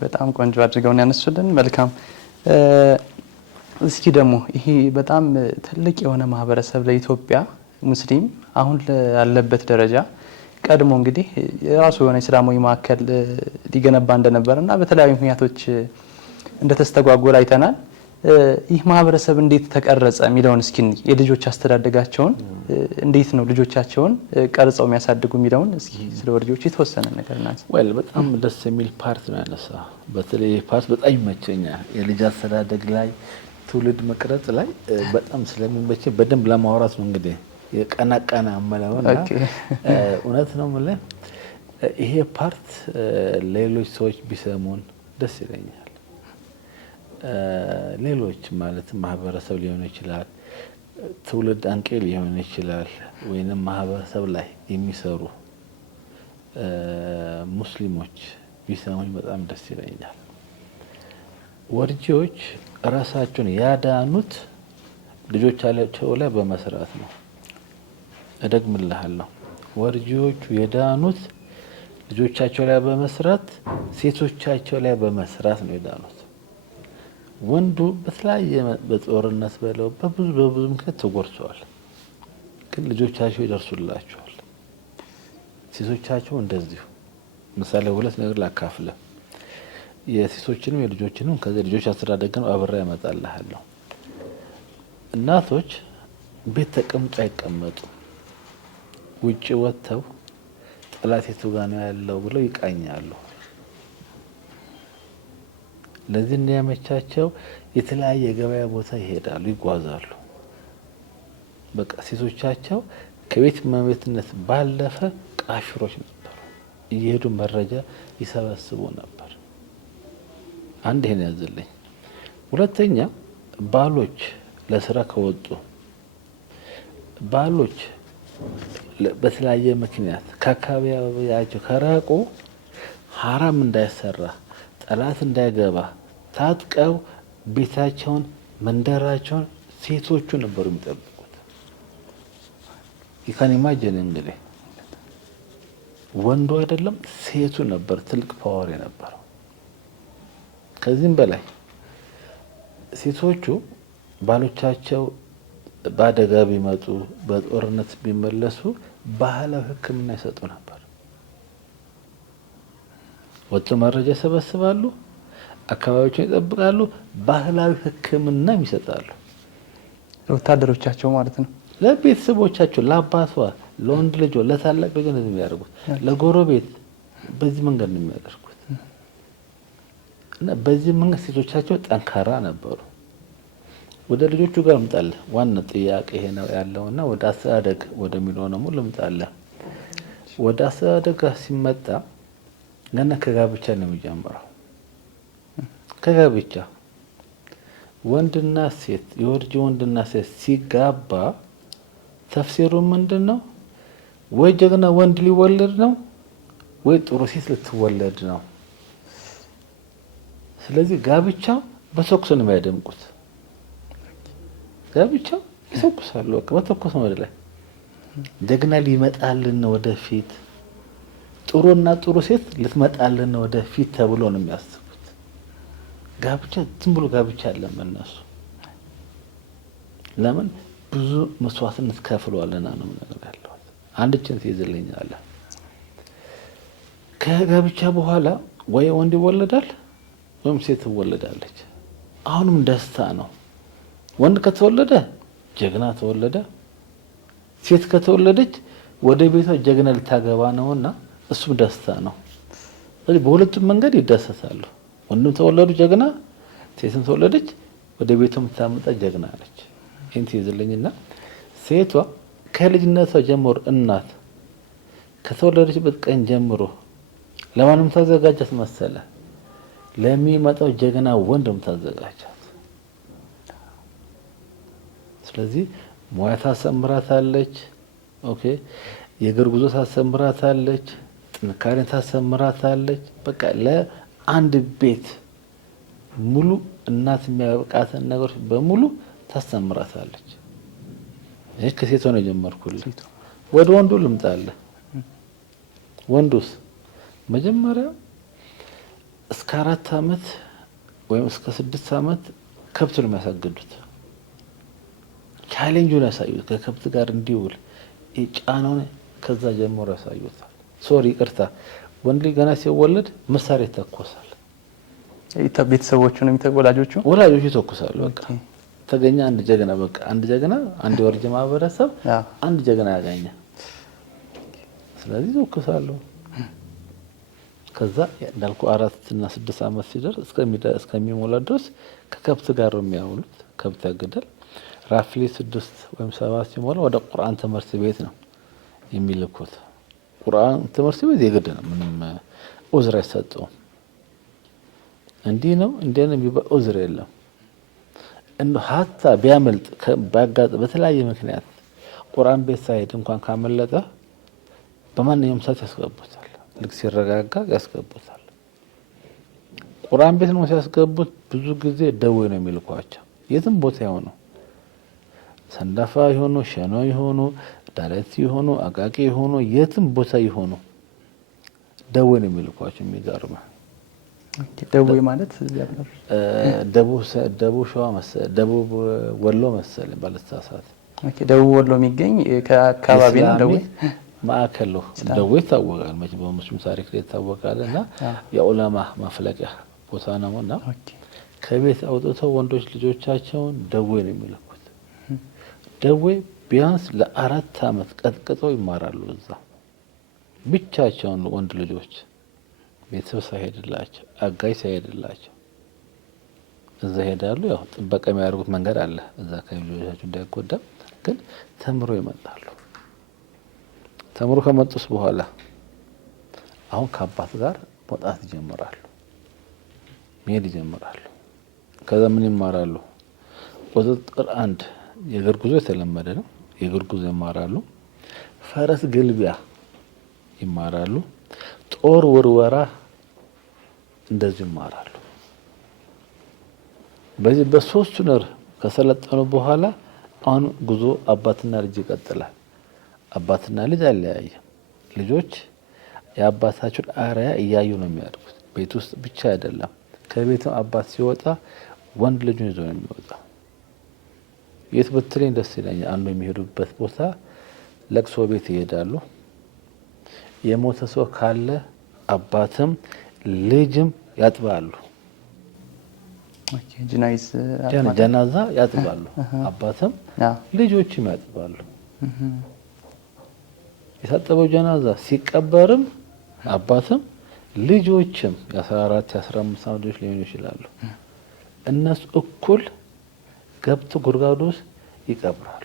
በጣም ቆንጆ አድርገውን ያነሱልን። መልካም እስኪ ደግሞ ይሄ በጣም ትልቅ የሆነ ማህበረሰብ ለኢትዮጵያ ሙስሊም አሁን ያለበት ደረጃ ቀድሞ እንግዲህ የራሱ የሆነ እስላማዊ ማዕከል ሊገነባ እንደነበርና በተለያዩ ምክንያቶች እንደተስተጓጎለ አይተናል። ይህ ማህበረሰብ እንዴት ተቀረጸ የሚለውን እስኪ የልጆች አስተዳደጋቸውን እንዴት ነው ልጆቻቸውን ቀርጸው የሚያሳድጉ የሚለውን እስኪ ስለ ወርጆች የተወሰነ ነገር እናንተ። ወል በጣም ደስ የሚል ፓርት ነው ያነሳ። በተለይ ፓርት በጣም ይመቸኛል። የልጅ አስተዳደግ ላይ ትውልድ መቅረጽ ላይ በጣም ስለሚመቸኝ በደንብ ለማውራት ነው እንግዲህ የቀናቀና አመለውና እውነት ነው ማለት ይሄ ፓርት ሌሎች ሰዎች ቢሰሙን ደስ ይለኛል። ሌሎች ማለት ማህበረሰብ ሊሆን ይችላል፣ ትውልድ አንቄ ሊሆን ይችላል፣ ወይንም ማህበረሰብ ላይ የሚሰሩ ሙስሊሞች ቢሰሙኝ በጣም ደስ ይለኛል። ወርጂዎች ራሳቸውን ያዳኑት ልጆቻቸው ላይ በመስራት ነው። እደግምልሃለሁ፣ ወርጂዎቹ የዳኑት ልጆቻቸው ላይ በመስራት ሴቶቻቸው ላይ በመስራት ነው የዳኑት። ወንዱ በተለያየ በጦርነት በለው በብዙ ምክንያት ተጎድተዋል፣ ግን ልጆቻቸው ይደርሱላቸዋል። ሴቶቻቸው እንደዚሁ። ምሳሌ ሁለት ነገር ላካፍለ፣ የሴቶችንም የልጆችንም ከዚህ ልጆች አስተዳደግን አብሬ ያመጣልሃለሁ። እናቶች ቤት ተቀምጦ አይቀመጡ፣ ውጭ ወጥተው ጠላት የቱ ጋ ነው ያለው ብለው ይቃኛሉ። ለዚህ እንዲያመቻቸው የተለያየ የገበያ ቦታ ይሄዳሉ፣ ይጓዛሉ። በቃ ሴቶቻቸው ከቤት እመቤትነት ባለፈ ቃሽሮች ነበሩ። እየሄዱ መረጃ ይሰበስቡ ነበር። አንድ ይሄን ያዝልኝ። ሁለተኛ ባሎች ለስራ ከወጡ ባሎች በተለያየ ምክንያት ከአካባቢያቸው ከራቁ ሐራም እንዳይሰራ ጠላት እንዳይገባ ታጥቀው ቤታቸውን መንደራቸውን ሴቶቹ ነበሩ የሚጠብቁት። ይካን ኢማጂን እንግዲህ ወንዱ አይደለም ሴቱ ነበር ትልቅ ፓወር የነበረው። ከዚህም በላይ ሴቶቹ ባሎቻቸው በአደጋ ቢመጡ በጦርነት ቢመለሱ ባህላዊ ሕክምና ይሰጡ ነበር። ወጥቶ መረጃ ይሰበስባሉ፣ አካባቢዎችን ይጠብቃሉ፣ ባህላዊ ሕክምና ይሰጣሉ። ለወታደሮቻቸው ማለት ነው፣ ለቤተሰቦቻቸው፣ ለአባቷ፣ ለወንድ ልጅ፣ ለታላቅ ልጅ ነው የሚያደርጉት፣ ለጎረቤት በዚህ መንገድ ነው የሚያደርጉት። እና በዚህ መንገድ ሴቶቻቸው ጠንካራ ነበሩ። ወደ ልጆቹ ጋር ልምጣለህ። ዋና ጥያቄ ይሄ ነው ያለውና ወደ አስተዳደግ ወደሚለው ነው ልምጣለህ። ወደ አስተዳደግ ሲመጣ ገና ከጋብቻ ነው የሚጀምረው። ከጋብቻ ወንድና ሴት የወርጅ ወንድና ሴት ሲጋባ ተፍሲሩ ምንድነው? ወይ ጀግና ወንድ ሊወለድ ነው ወይ ጥሩ ሴት ልትወለድ ነው። ስለዚህ ጋብቻው በተኩስ ነው የሚያደምቁት። ጋብቻው ይተኩሳሉ፣ በቃ በተኩስ ነው ወደ ላይ። ጀግና ሊመጣልን ነው ወደፊት፣ ጥሩና ጥሩ ሴት ልትመጣልን ነው ወደፊት ተብሎ ነው የሚያስቡት። ጋብቻ ዝም ብሎ ጋብቻ አይደለም እነሱ። ለምን ብዙ መስዋዕትነት ከፍለዋልና ነው ነገር ያለው። አንድ ጭንት ይዘልኛል። ከጋብቻ በኋላ ወይ ወንድ ይወለዳል ወይም ሴት ትወለዳለች። አሁንም ደስታ ነው። ወንድ ከተወለደ ጀግና ተወለደ፣ ሴት ከተወለደች ወደ ቤቷ ጀግና ልታገባ ነውና እሱም ደስታ ነው። ስለዚህ በሁለቱም መንገድ ይደሰታሉ። ወንድም ተወለዱ ጀግና፣ ሴትም ተወለደች ወደ ቤቷ የምታመጣ ጀግና ነች። ይህን ትይዝልኝና ሴቷ ከልጅነቷ ጀምሮ እናት ከተወለደችበት ቀን ጀምሮ ለማንም ታዘጋጃት መሰለ? ለሚመጣው ጀግና ወንድም ታዘጋጃት። ስለዚህ ሙያ ታሰምራታለች። ኦኬ፣ የእግር ጉዞ ታሰምራታለች፣ ጥንካሬን ታሰምራታለች። በቃ ለአንድ ቤት ሙሉ እናት የሚያበቃትን ነገሮች በሙሉ ታሰምራታለች። ይሄ ከሴቷ ነው የጀመርኩልህ። ወደ ወንዱ ልምጣለህ። ወንዱስ መጀመሪያ እስከ 4 ዓመት ወይም እስከ 6 ዓመት ከብት ነው የሚያሳግዱት። ቻሌንጁን ያሳዩት ከከብት ጋር እንዲውል ጫናውን ከዛ ጀምሮ ያሳዩታል። ሶሪ ይቅርታ፣ ወንድ ልጅ ገና ሲወለድ መሳሪያ ይተኮሳል። ቤተሰቦቹ ነው ወላጆቹ ይተኩሳሉ። በቃ ተገኘ አንድ ጀግና፣ በቃ አንድ ጀግና፣ አንድ ወርጅ ማህበረሰብ አንድ ጀግና ያገኘ። ስለዚህ ይተኩሳሉ። ከዛ እንዳልኩ 4 እና 6 አመት ሲደርስ እስከሚሞላ ድረስ ከከብት ጋር ነው የሚያውሉት። ከብት ያገዳል። ራፍሊ 6 ወይም 7 ሲሞላ ወደ ቁርአን ትምህርት ቤት ነው የሚልኩት። ቁርአን ትምህርት ቤት የግድ ነው፣ ምንም ዑዝር አይሰጠውም። እንዲህ ነው የሚባል ዑዝር የለም። ሀታ ቢያመልጥ በተለያየ ምክንያት ቁርአን ቤት ሳይሄድ እንኳን ካመለጠ በማንኛውም ሰዓት ያስገቡታል። ልክ ሲረጋጋ ያስገቡታል። ቁርአን ቤት ነው ሲያስገቡት ብዙ ጊዜ ደዌ ነው የሚልኳቸው። የትም ቦታ ይሆኑ፣ ሰንዳፋ ይሆኑ፣ ሸኖ ይሆኑ፣ ዳለቲ ይሆኑ፣ አቃቂ ይሆኑ፣ የትም ቦታ ይሆኑ ደዌ ነው የሚልኳቸው። የሚገርም ደዌ ማለት ደቡብ ሸዋ መሰለኝ፣ ደቡብ ወሎ መሰለኝ ባለተሳሳት። ደቡብ ወሎ የሚገኝ ከአካባቢ ነው ደዌ ማዕከሉ። ደዌ ይታወቃል መቼም በሙስሊም ታሪክ ላይ ይታወቃል። እና የዑለማ ማፍለቂያ ቦታ ነውና ከቤት አውጥተው ወንዶች ልጆቻቸውን ደዌ ነው የሚልኩት። ደዌ ቢያንስ ለ4 አመት ቀጥቅጠው ይማራሉ እዛ ብቻቸውን። ወንድ ልጆች ቤተሰብ ሳይሄድላቸው አጋይ ሳይሄድላቸው እዛ ሄዳሉ። ያው ጥበቃ የሚያደርጉት መንገድ አለ እዛ ከልጆቻቸው እንዳይጎዳ፣ ግን ተምሮ ይመጣሉ። ተምሮ ከመጡስ በኋላ አሁን ከአባት ጋር መውጣት ይጀምራሉ፣ መሄድ ይጀምራሉ። ከዛ ምን ይማራሉ? ቁጥጥር 1 የእግር ጉዞ የተለመደ ነው። የእግር ጉዞ ይማራሉ። ፈረስ ግልቢያ ይማራሉ። ጦር ውርወራ እንደዚህ ይማራሉ። በዚህ በሶስቱ ነር ከሰለጠኑ በኋላ አሁን ጉዞ አባትና ልጅ ይቀጥላል። አባትና ልጅ አለያየ። ልጆች የአባታቸውን አርአያ እያዩ ነው የሚያድጉት። ቤት ውስጥ ብቻ አይደለም። ከቤትም አባት ሲወጣ ወንድ ልጁን ይዞ ነው የሚወጣው። የት ብትለኝ ደስ ይለኛል። አንዱ የሚሄዱበት ቦታ ለቅሶ ቤት ይሄዳሉ። የሞተ ሰው ካለ አባትም ልጅም ያጥባሉ። ጀናዛ ያጥባሉ። አባትም ልጆችም ያጥባሉ። የታጠበው ጀናዛ ሲቀበርም አባትም ልጆችም የ14 የ15 ዓመት ልጆች ሊሆኑ ይችላሉ። እነሱ እኩል ገብቶ ጉድጓድ ውስጥ ይቀብራሉ።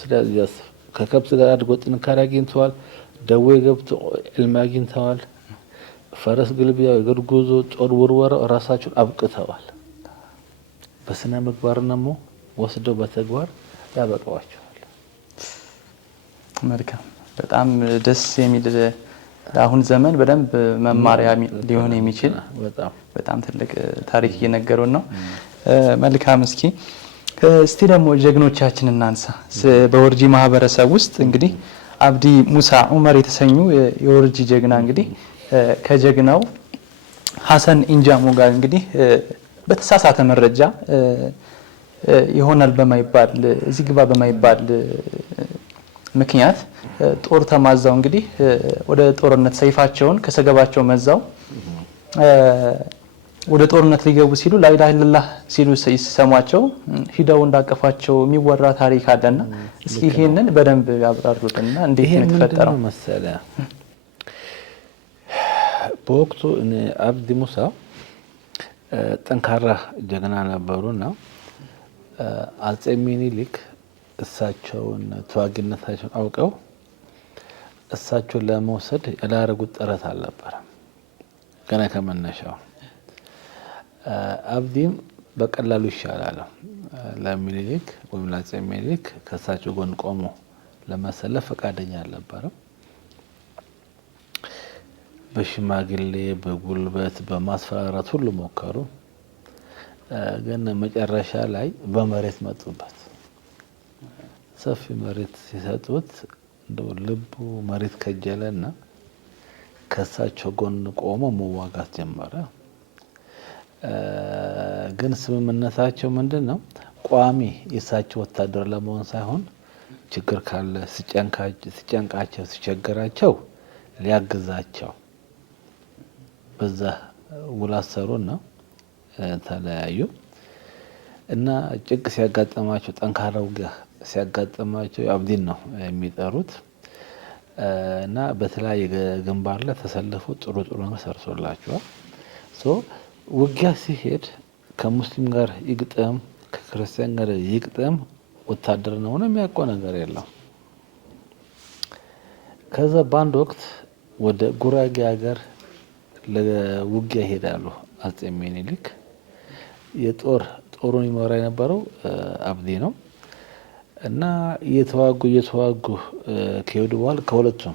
ስለዚህ ከከብት ጋር አድጎ ጥንካሬ አግኝተዋል። ደዌ ገብቶ ዕልም አግኝተዋል። ፈረስ ግልቢያ፣ እግር ጉዞ፣ ጦር ውርወራ ራሳቸውን አብቅተዋል። በስነ ምግባር ደግሞ ወስደው በተግባር ያበቃዋቸዋል። መልካም፣ በጣም ደስ የሚል አሁን ዘመን በደንብ መማሪያ ሊሆን የሚችል በጣም ትልቅ ታሪክ እየነገሩን ነው። መልካም፣ እስቲ ደግሞ ጀግኖቻችን እናንሳ። በወርጂ ማህበረሰብ ውስጥ እንግዲህ አብዲ ሙሳ ዑመር የተሰኙ የወርጂ ጀግና እንግዲህ ከጀግናው ሐሰን ኢንጃሞ ጋር እንግዲህ በተሳሳተ መረጃ ይሆናል በማይባል እዚህ ግባ በማይባል ምክንያት ጦር ተማዛው እንግዲህ ወደ ጦርነት ሰይፋቸውን ከሰገባቸው መዛው ወደ ጦርነት ሊገቡ ሲሉ ላኢላሃ ኢላላህ ሲሉ ሲሰሟቸው ሂደው እንዳቀፋቸው የሚወራ ታሪክ አለና እስኪ ይሄንን በደንብ ያብራሩልና እንዴት ነው የተፈጠረው መሰለ። በወቅቱ አብዲ ሙሳ ጠንካራ ጀግና ነበሩና አጼ ሚኒሊክ እሳቸውን ተዋጊነታቸውን አውቀው እሳቸውን ለመውሰድ ያላረጉት ጥረት አልነበረም ገና ከመነሻው። አብዲም በቀላሉ ይሻላል ለሚኒሊክ ወይም ለአጼ ሚኒሊክ ከእሳቸው ጎን ቆሞ ለመሰለፍ ፈቃደኛ አልነበረም። በሽማግሌ በጉልበት በማስፈራራት ሁሉ ሞከሩ። ግን መጨረሻ ላይ በመሬት መጡበት። ሰፊ መሬት ሲሰጡት እንደው ልቡ መሬት ከጀለና ከሳቸው ጎን ቆሞ መዋጋት ጀመረ። ግን ስምምነታቸው ምንድነው? ቋሚ የእሳቸው ወታደር ለመሆን ሳይሆን ችግር ካለ ሲጨንቃቸው ሲቸገራቸው ሊያግዛቸው በዛ ውል አሰሩና ተለያዩ። እና ጭቅ ሲያጋጥማቸው ጠንካራ ውጊያ ሲያጋጥማቸው አብዲን ነው የሚጠሩት እና በተለያየ ግንባር ላይ ተሰልፈው ጥሩ ነገር ሰርቶላቸዋል። ውጊያ ሲሄድ ከሙስሊም ጋር ይግጠም ከክርስቲያን ጋር ይግጠም ወታደር ነው የሚያውቀው ነገር የለም። ከዛ በአንድ ወቅት ወደ ጉራጌ ሀገር ለውጊያ ይሄዳሉ አጼ ሚኒሊክ። ጦሩን ይመራ የነበረው አብዲ ነው እና እየተዋጉ ከሄዱ በኋላ ከሁለቱም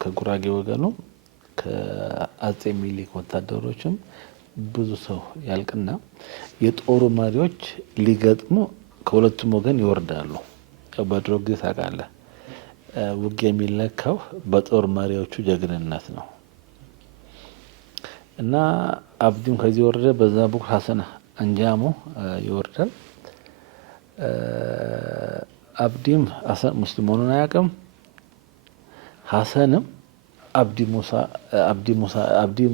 ከጉራጌ ወገኑ ከአጼ ሚኒሊክ ወታደሮችም ብዙ ሰው ያልቅና የጦሩ መሪዎች ሊገጥሙ ከሁለቱም ወገን ይወርዳሉ። በድሮ ጊዜ ታውቃለህ ውጊያ የሚለካው በጦር መሪዎቹ ጀግንነት ነው። እና አብዲም ከዚህ ወረደ። በዛ በኩል ሀሰን አንጃሞ ይወርዳል። አብዲም ሀሰን ሙስሊም ሆኖን አያውቅም። ሀሰንም አብዲ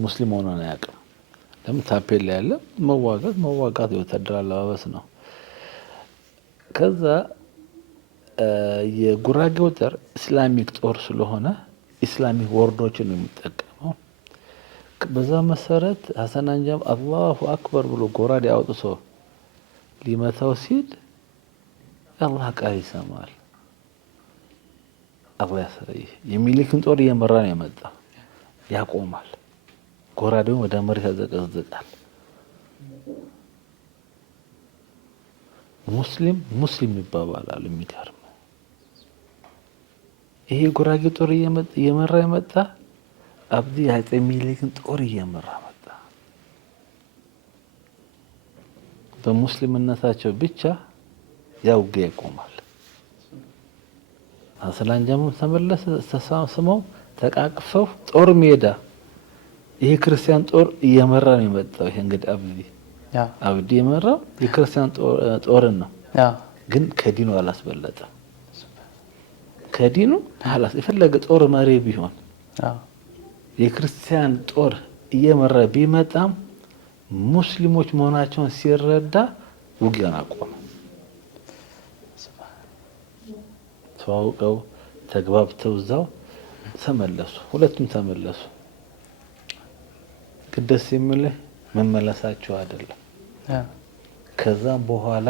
ሙስሊም ሆኖን አያውቅም። ለምን ታፔላ ያለ መዋጋት የወታደር አለባበስ ነው። ከዛ የጉራጌው ጦር ኢስላሚክ ጦር ስለሆነ ኢስላሚክ ወርዶችን ነው የሚጠቀመው። በዛ መሰረት ሀሰን አንጃም አላሁ አክበር ብሎ ጎራዴ አውጥቶ ሊመታው ሲል አላህ ቃል ይሰማል። አላህ ያሰረይ የሚሊክን ጦር እየመራ ነው የመጣው። ያቆማል። ጎራዴውን ወደ መሬት ያዘቀዝቃል። ሙስሊም ይባባላሉ። የሚገርም ይሄ ጉራጌ ጦር እየመራ የመጣ አብዲ አጼ ሚኒሊክን ጦር እየመራ መጣ። በሙስሊምነታቸው ብቻ ያው ውጊያ ይቆማል። ሀሰን አንጃሞ ተሳስመው ተቃቅፈው ጦር ሜዳ ይሄ ክርስቲያን ጦር እየመራ ነው የመጣው። ይሄ እንግዲህ አብዲ የመራው የክርስቲያን ጦርን ነው። ግን ከዲኑ አላስበለጠም። ከዲኑ የፈለገ ጦር መሪ ቢሆን የክርስቲያን ጦር እየመራ ቢመጣም ሙስሊሞች መሆናቸውን ሲረዳ ውጊያን አቆመ። ተዋውቀው ተግባብተው እዛው ተመለሱ። ሁለቱም ተመለሱ። ቅደስ የሚልህ መመለሳቸው አይደለም። ከዛም በኋላ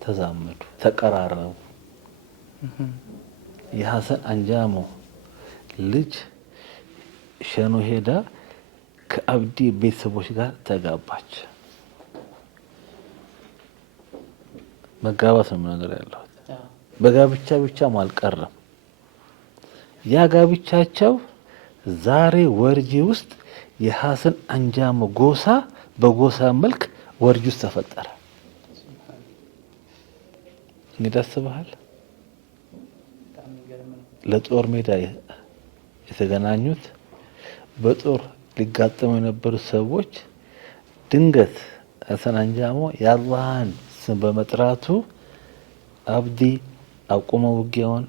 ተዛመዱ፣ ተቀራረቡ። የሀሰን አንጃሞ ልጅ ሸኖ ሄዳ ከአብዲ ቤተሰቦች ጋር ተጋባች። መጋባት ነው ነገር ያለው። በጋብቻ ብቻም አልቀረም። ያ ጋብቻቸው ዛሬ ወርጂ ውስጥ የሀሰን አንጃሞ ጎሳ በጎሳ መልክ ወርጂ ውስጥ ተፈጠረ። እንግዲህ አስበሃል። ለጦር ሜዳ የተገናኙት በጦር ሊጋጠሙ የነበሩ ሰዎች ድንገት ሀሰን አንጃሞ የአላህን ስም በመጥራቱ አብዲ አቁመ ውጊያውን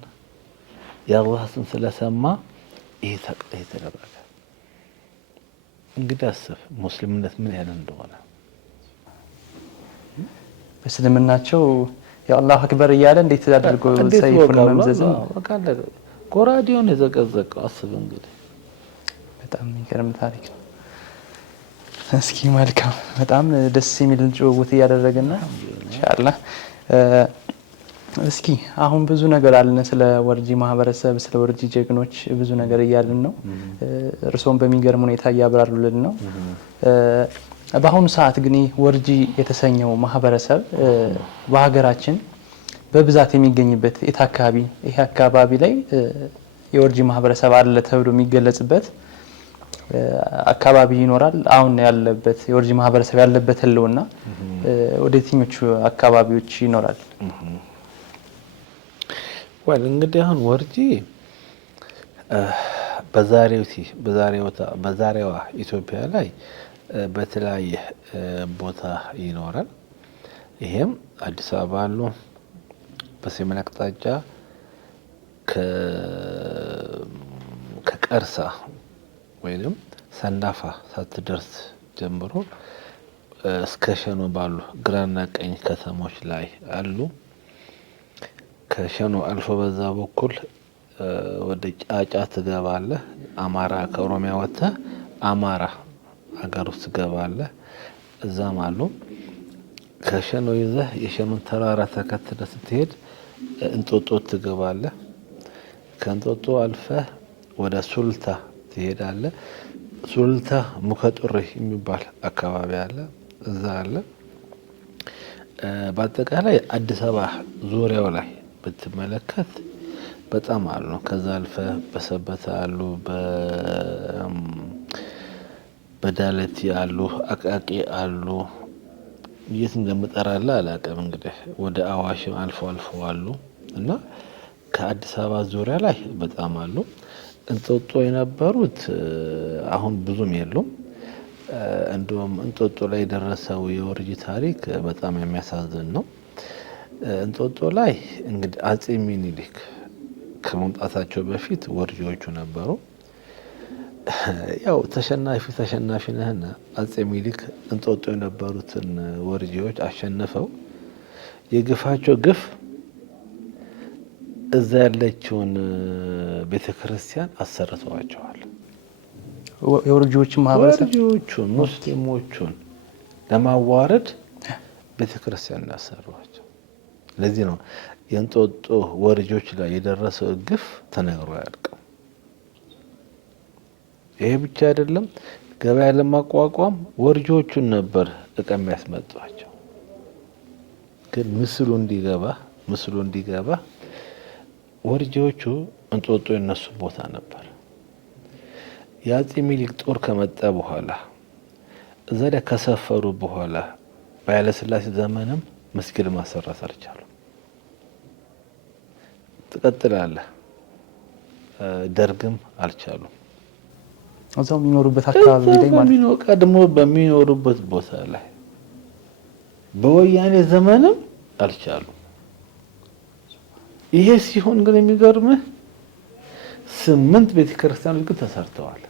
የአላህ ስም ስለሰማ ይሄ ተደረገ። እንግዲህ አስብ ሙስሊምነት ምን ያህል እንደሆነ። በእስልምናቸው የአላህ አክበር እያለ እንዴት አድርጎ ሰይፉን መምዘዝም ጎራዴውን የዘቀዘቀው አስብ። እንግዲህ በጣም የሚገርም ታሪክ ነው። እስኪ መልካም በጣም ደስ የሚል ጭውውት እያደረገና ኢንሻአላህ እስኪ አሁን ብዙ ነገር አለን ስለ ወርጂ ማህበረሰብ ስለ ወርጂ ጀግኖች ብዙ ነገር እያልን ነው። እርሶም በሚገርም ሁኔታ እያብራሩልን ነው። በአሁኑ ሰዓት ግን ወርጂ የተሰኘው ማህበረሰብ በሀገራችን በብዛት የሚገኝበት ይሄ አካባቢ ላይ የወርጂ ማህበረሰብ አለ ተብሎ የሚገለጽበት አካባቢ ይኖራል። አሁን ያለበት የወርጂ ማህበረሰብ ያለበት ህልውና ወደ የትኞቹ አካባቢዎች ይኖራል? እንግዲህ አሁን ወርጂ በዛሬዋ ኢትዮጵያ ላይ በተለያየ ቦታ ይኖራል። ይሄም አዲስ አበባ አሉ፣ በሰሜን አቅጣጫ ከቀርሳ ወይንም ሰንዳፋ ሳትደርስ ጀምሮ እስከ ሸኖ ባሉ ግራና ቀኝ ከተሞች ላይ አሉ። ከሸኖ አልፎ በዛ በኩል ወደ ጫጫ ትገባለህ። አማራ ከኦሮሚያ ወጥተህ አማራ ሀገር ውስጥ ትገባለህ። እዛም አሉ። ከሸኖ ይዘህ የሸኖን ተራራ ተከትለህ ስትሄድ እንጦጦ ትገባለህ። ከእንጦጦ አልፈህ ወደ ሱልታ ትሄዳለህ። ሱልታ ሙከጡሪ የሚባል አካባቢ አለ፣ እዛ አለ። በአጠቃላይ አዲስ አበባ ዙሪያው ላይ ብትመለከት በጣም አሉ። ከዛ አልፈህ በሰበታ አሉ፣ በዳለቲ አሉ፣ አቃቂ አሉ። የት እንደምጠራለ አላውቅም። እንግዲህ ወደ አዋሽም አልፎ አልፎ አሉ እና ከአዲስ አበባ ዙሪያ ላይ በጣም አሉ። እንጦጦ የነበሩት አሁን ብዙም የሉም። እንደውም እንጦጦ ላይ የደረሰው የወርጂ ታሪክ በጣም የሚያሳዝን ነው። እንጦጦ ላይ እንግዲህ አጼ ሚኒሊክ ከመምጣታቸው በፊት ወርጂዎቹ ነበሩ። ያው ተሸናፊ ነህና አጼ ሚኒሊክ እንጦጦ የነበሩትን ወርጂዎች አሸንፈው የግፋቸው ግፍ እዛ ያለችውን ቤተክርስቲያን አሰርተዋቸዋል። የወርጂዎችን ማህበረሰብ ወርጂዎቹን ሙስሊሞቹን ለማዋረድ ቤተክርስቲያን ያሰሯቸው። ለዚህ ነው የእንጦጦ ወርጂዎች ላይ የደረሰው ግፍ ተነግሮ አያልቅም። ይሄ ብቻ አይደለም። ገበያ ለማቋቋም ወርጂዎቹን ነበር እቃ የሚያስመጧቸው። ግን ምስሉ እንዲገባ ወርጂዎቹ እንጦጦ የነሱ ቦታ ነበር። የአጼ ሚኒሊክ ጦር ከመጣ በኋላ እዛ ላይ ከሰፈሩ በኋላ በኃይለ ሥላሴ ዘመንም መስጊድ ማሰራት አልቻሉም። ትቀጥላለህ። ደርግም አልቻሉም። እዛው የሚኖሩበት አካባቢ ላይ ማለት ቀድሞ በሚኖሩበት ቦታ ላይ በወያኔ ዘመንም አልቻሉም። ይሄ ሲሆን ግን የሚገርምህ 8 ቤተክርስቲያኖች ግን ተሰርተዋል።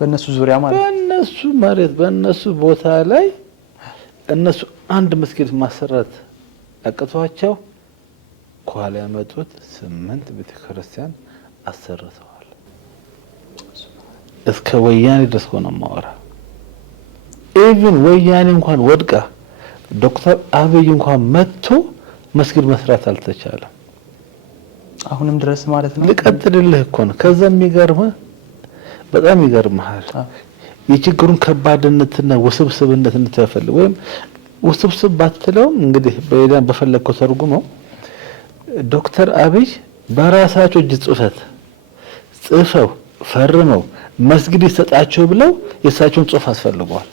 በእነሱ ዙሪያ ማለት በእነሱ መሬት በእነሱ ቦታ ላይ እነሱ አንድ መስጊድ ማሰራት አቅቷቸው ከኋላ ያመጡት 8 ቤተክርስቲያን አሰርተዋል። እስከ ወያኔ ድረስ ሆነ ማወራ ኢቭን ወያኔ እንኳን ወድቃ ዶክተር አብይ እንኳን መጥቶ መስጊድ መስራት አልተቻለም። አሁንም ድረስ ማለት ነው። ልቀጥልልህ እኮ ነው። ከዛ የሚገርምህ በጣም ይገርምሃል የችግሩን ከባድነትና ውስብስብነት እንድትፈልግ ወይም ውስብስብ ባትለውም እንግዲህ በሌላ በፈለግከው ተርጉመው ዶክተር አብይ በራሳቸው እጅ ጽፈው ፈርመው መስጊድ ይሰጣቸው ብለው የእሳቸውን ጽሑፍ አስፈልገዋል።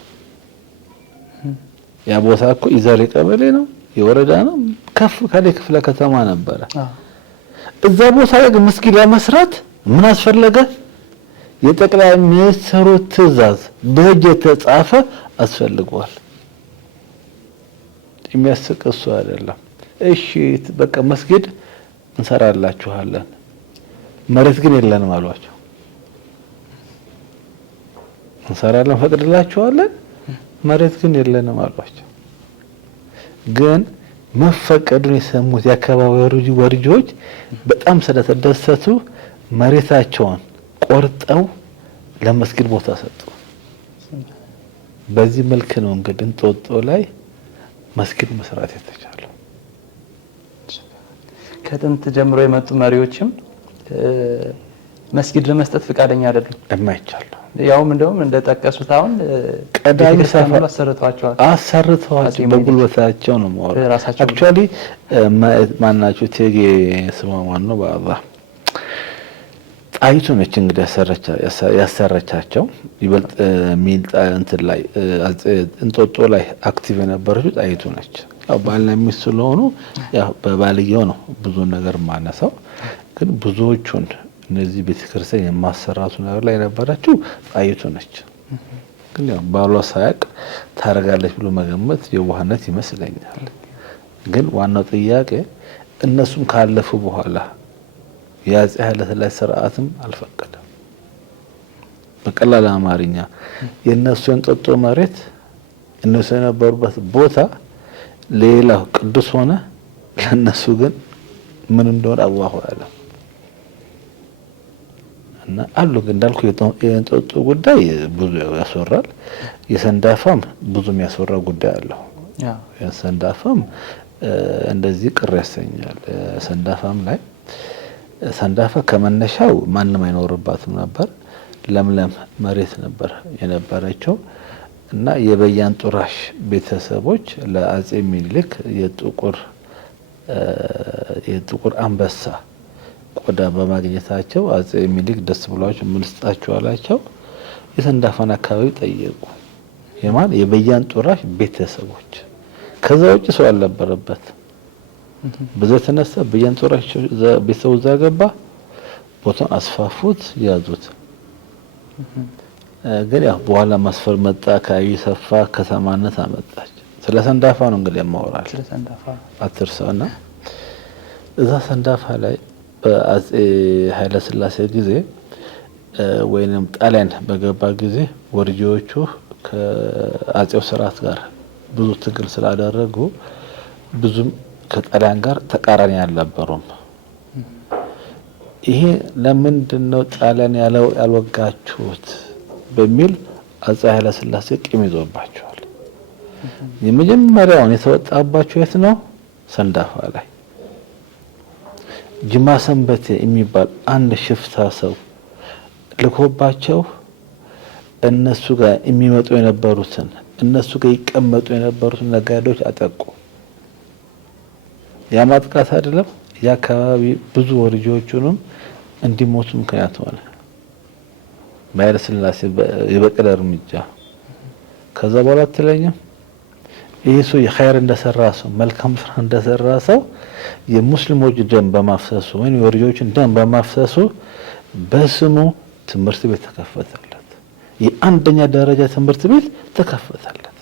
ያ ቦታ እኮ ኢዛሬ ቀበሌ ነው፣ የወረዳ ነው፣ ከፍ ካለ ክፍለ ከተማ ነበረ። እዛ ቦታ ላይ መስጊድ ለመስራት ምን አስፈለገ? የጠቅላይ ሚኒስትሩ ትዕዛዝ በእጅ የተጻፈ አስፈልገዋል። የሚያስቅ እሱ አይደለም። እሺ በቃ መስጊድ እንሰራላችኋለን፣ መሬት ግን የለንም አሏቸው። እንሰራለን ፈቅድላችኋለን፣ መሬት ግን የለንም አሏቸው። ግን መፈቀዱን የሰሙት የአካባቢው ወርጂዎች በጣም ስለተደሰቱ መሬታቸውን ቆርጠው ለመስጊድ ቦታ ሰጡ። በዚህ መልክ ነው እንግዲህ እንጦጦ ላይ መስጊድ መስራት የተቻለው። ከጥንት ጀምሮ የመጡ መሪዎችም መስጊድ ለመስጠት ፈቃደኛ አይደሉም። የማይቻል ያውም እንደውም እንደጠቀሱት አሁን ቀዳሚ ሰፈር አሰርተዋል በጉልበታቸው ነው ማለት አክቹአሊ ማናቸው ቴጌ ስሟ ማን ነው በአላህ ጣይቱ ነች እንግዲህ ያሰረቻቸው ይበልጥ ሚልጣ እንትን ላይ እንጦጦ ላይ አክቲቭ የነበረችው ጣይቱ ነች። ያው ባልና ሚስት ስለሆኑ ያው በባልየው ነው ብዙ ነገር ማነሳው ግን ብዙዎቹን እነዚህ ቤተክርስቲያን የማሰራቱ ነገር ላይ የነበረችው ጣይቱ ነች። ግን ያው ባሏ ሳያቅ ታረጋለች ብሎ መገመት የዋህነት ይመስለኛል። ግን ዋናው ጥያቄ እነሱም ካለፉ በኋላ የአፄ ኃይለሥላሴ ስርዓትም አልፈቀደም። በቀላል አማርኛ የነሱ የእንጦጦ መሬት እነሱ የነበሩበት ቦታ ሌላው ቅዱስ ሆነ፣ ለነሱ ግን ምን እንደሆነ አላሁ አለም። እና አሉ ግን እንዳልኩ የእንጦጦ ጉዳይ ብዙ ያስወራል። የሰንዳፋም ብዙ የሚያስወራ ጉዳይ አለው። የሰንዳፋም እንደዚህ ቅር ያሰኛል። ሰንዳፋም ላይ ሰንዳፋ ከመነሻው ማንም አይኖርባትም ነበር። ለምለም መሬት ነበር የነበረችው እና የበያን ጡራሽ ቤተሰቦች ለአፄ ሚኒሊክ የጥቁር አንበሳ ቆዳ በማግኘታቸው አፄ ሚኒሊክ ደስ ብሏቸው ምን ስጣቸው አላቸው። የሰንዳፋን አካባቢ ጠየቁ። የማን የበያን ጡራሽ ቤተሰቦች፣ ከዛ ውጭ ሰው አልነበረበት። በዚህ የተነሳ በያን ጡራሽ ቤተሰቡ እዛ ገባ፣ ቦታውን አስፋፉት፣ ያዙት። ግን ያው በኋላ ማስፈር መጣ፣ አካባቢ ሰፋ፣ ከተማነት አመጣች። ስለ ሰንዳፋ ነው እንግዲህ ያማወራል። ስለ ሰንዳፋ አትርሳውና እዛ ሰንዳፋ ላይ በአፄ ኃይለሥላሴ ጊዜ ወይንም ጣሊያን በገባ ጊዜ ወርጂዎቹ ከአፄው ስርዓት ጋር ብዙ ትግል ስላደረጉ ብዙም ከጣሊያን ጋር ተቃራኒ አልነበሩም። ይሄ ለምንድነው ጣሊያን ያልወጋችሁት በሚል አፄ ኃይለሥላሴ ቂም ይዞባቸዋል። የመጀመሪያውን የተወጣባቸው የት ነው? ሰንዳፋ ላይ ጅማ ሰንበቴ የሚባል አንድ ሽፍታ ሰው ልኮባቸው እነሱ ጋር የሚመጡ የነበሩትን እነሱ ጋር ይቀመጡ የነበሩትን ነጋዴዎች አጠቁ። ያ ማጥቃት አይደለም፣ የአካባቢ ብዙ ወርጂዎቹንም እንዲሞቱ ምክንያት ሆነ። ኃይለሥላሴ የበቀል እርምጃ። ከዛ በኋላ አትለኝም ይህ ሰው የኸይር እንደሰራ ሰው መልካም ስራ እንደሰራ ሰው የሙስሊሞች ደም በማፍሰሱ ወይም የወርጂዎችን ደም በማፍሰሱ በስሙ ትምህርት ቤት ተከፈተለት። የአንደኛ ደረጃ ትምህርት ቤት ተከፈተለት።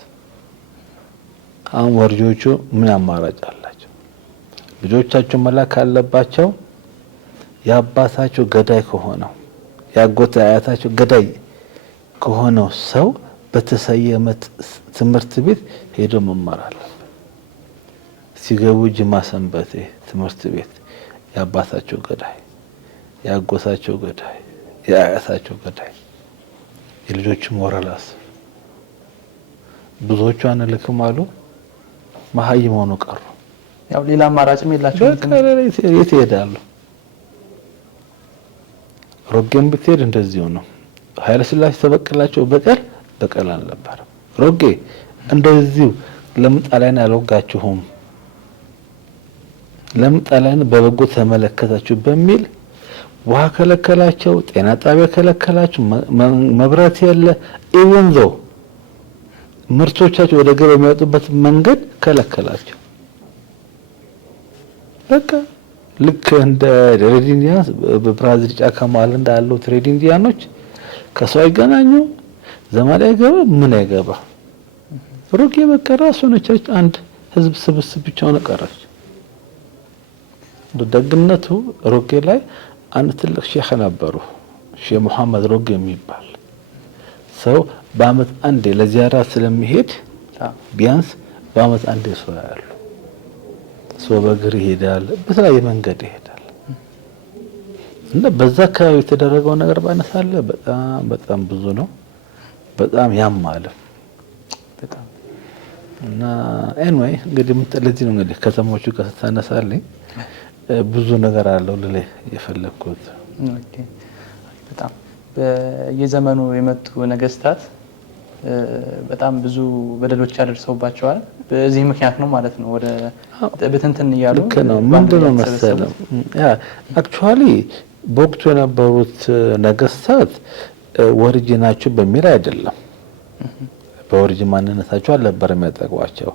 አሁን ወርጂዎቹ ምን አማራጭ አላቸው? ልጆቻቸው መላክ አለባቸው። የአባታቸው ገዳይ ከሆነው ያጎተ አያታቸው ገዳይ ከሆነው ሰው በተሰየመ ትምህርት ቤት ሄዶ መማር አለበት። ሲገቡ ጅማ ሰንበቴ ትምህርት ቤት የአባታቸው ገዳይ፣ ያጎታቸው ገዳይ፣ የአያታቸው ገዳይ፣ የልጆቹ ሞራላስ ብዙዎቹ አንልክም አሉ። መሀይም ሆነው ቀሩ። ያው ሌላ አማራጭም የላቸውም። የት ይሄዳሉ? ሮጌም ብትሄድ እንደዚሁ ነው። ኃይለሥላሴ ተበቀላቸው በቀል አልነበረም። ሮጌ እንደዚሁ ለምን ጣሊያን አልወጋችሁም፣ ለምን ጣሊያን በበጎ ተመለከታችሁ በሚል ውሃ ከለከላቸው፣ ጤና ጣቢያ ከለከላቸው፣ መብራት የለ ኢቭን ዞ ምርቶቻቸው ወደ ገበያ የሚወጡበት መንገድ ከለከላቸው። በቃ ልክ እንደ ሬድ ኢንዲያንስ በብራዚል ጫካ መሀል እንዳለው ሬድ ኢንዲያኖች ከሰው አይገናኙ፣ ዘመድ አይገባ፣ ምን አይገባ። ሮጌ በቃ ራሱ ነች አንድ ህዝብ ስብስብ ብቻ ሆነ ቀረች። ደግነቱ ሮጌ ላይ አንድ ትልቅ ሼህ ነበሩ፣ ሼህ መሐመድ ሮጌ የሚባል ሰው በአመት አንዴ ለዚያራ ስለሚሄድ ቢያንስ በአመት አንዴ ሰው ያሉ ሰው በእግር ይሄዳል፣ በተለያየ መንገድ ይሄዳል። እና በዛ አካባቢ የተደረገው ነገር ባነሳለ በጣም ብዙ ነው። በጣም ያማል በጣም እና ኤንዌይ እንግዲህ ለዚህ ነው እንግዲህ ከተሞቹ ጋር ታነሳለኝ ብዙ ነገር አለው ለላይ የፈለኩት። ኦኬ በጣም በየዘመኑ የመጡ ነገስታት በጣም ብዙ በደሎች ያደርሰውባቸዋል። በዚህ ምክንያት ነው ማለት ነው ወደ በትንትን እያሉ ነው። ምንድነው መሰለው አክቹአሊ በወቅቱ የነበሩት ነገስታት ወርጂ ናቸው በሚል አይደለም። በወርጂ ማንነታቸው አልነበረም ያጠቋቸው፣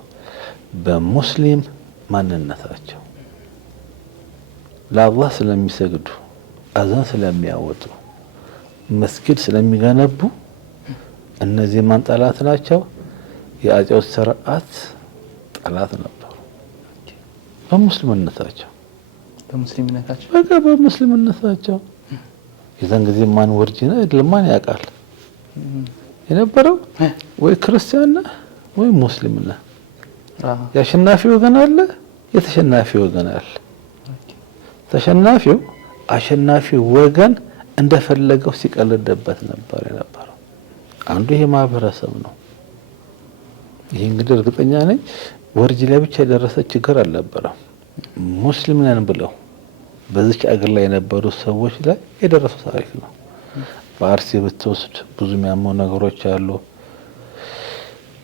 በሙስሊም ማንነታቸው ለአላህ ስለሚሰግዱ፣ አዛን ስለሚያወጡ፣ መስጊድ ስለሚገነቡ እነዚህ ማን ጠላት ናቸው? የአጼው ስርዓት ጠላት ነበሩ። በሙስሊምነታቸው በሙስሊምነታቸው የዛን ጊዜ ማን ወርጂና ለማን ያውቃል የነበረው? ወይ ክርስቲያን ወይ ሙስሊም ነው። የአሸናፊ ወገን አለ፣ የተሸናፊ ወገን አለ። ተሸናፊው አሸናፊ ወገን እንደፈለገው ሲቀልድበት ነበር የነበረው። አንዱ ይሄ ማህበረሰብ ነው። ይሄ እንግዲህ እርግጠኛ ነኝ ወርጂ ላይ ብቻ የደረሰ ችግር አልነበረም። ሙስሊም ነን ብለው በዚች አገር ላይ የነበሩ ሰዎች ላይ የደረሰ ታሪክ ነው። በአርሲ ብትወስድ ብዙ የሚያመው ነገሮች አሉ።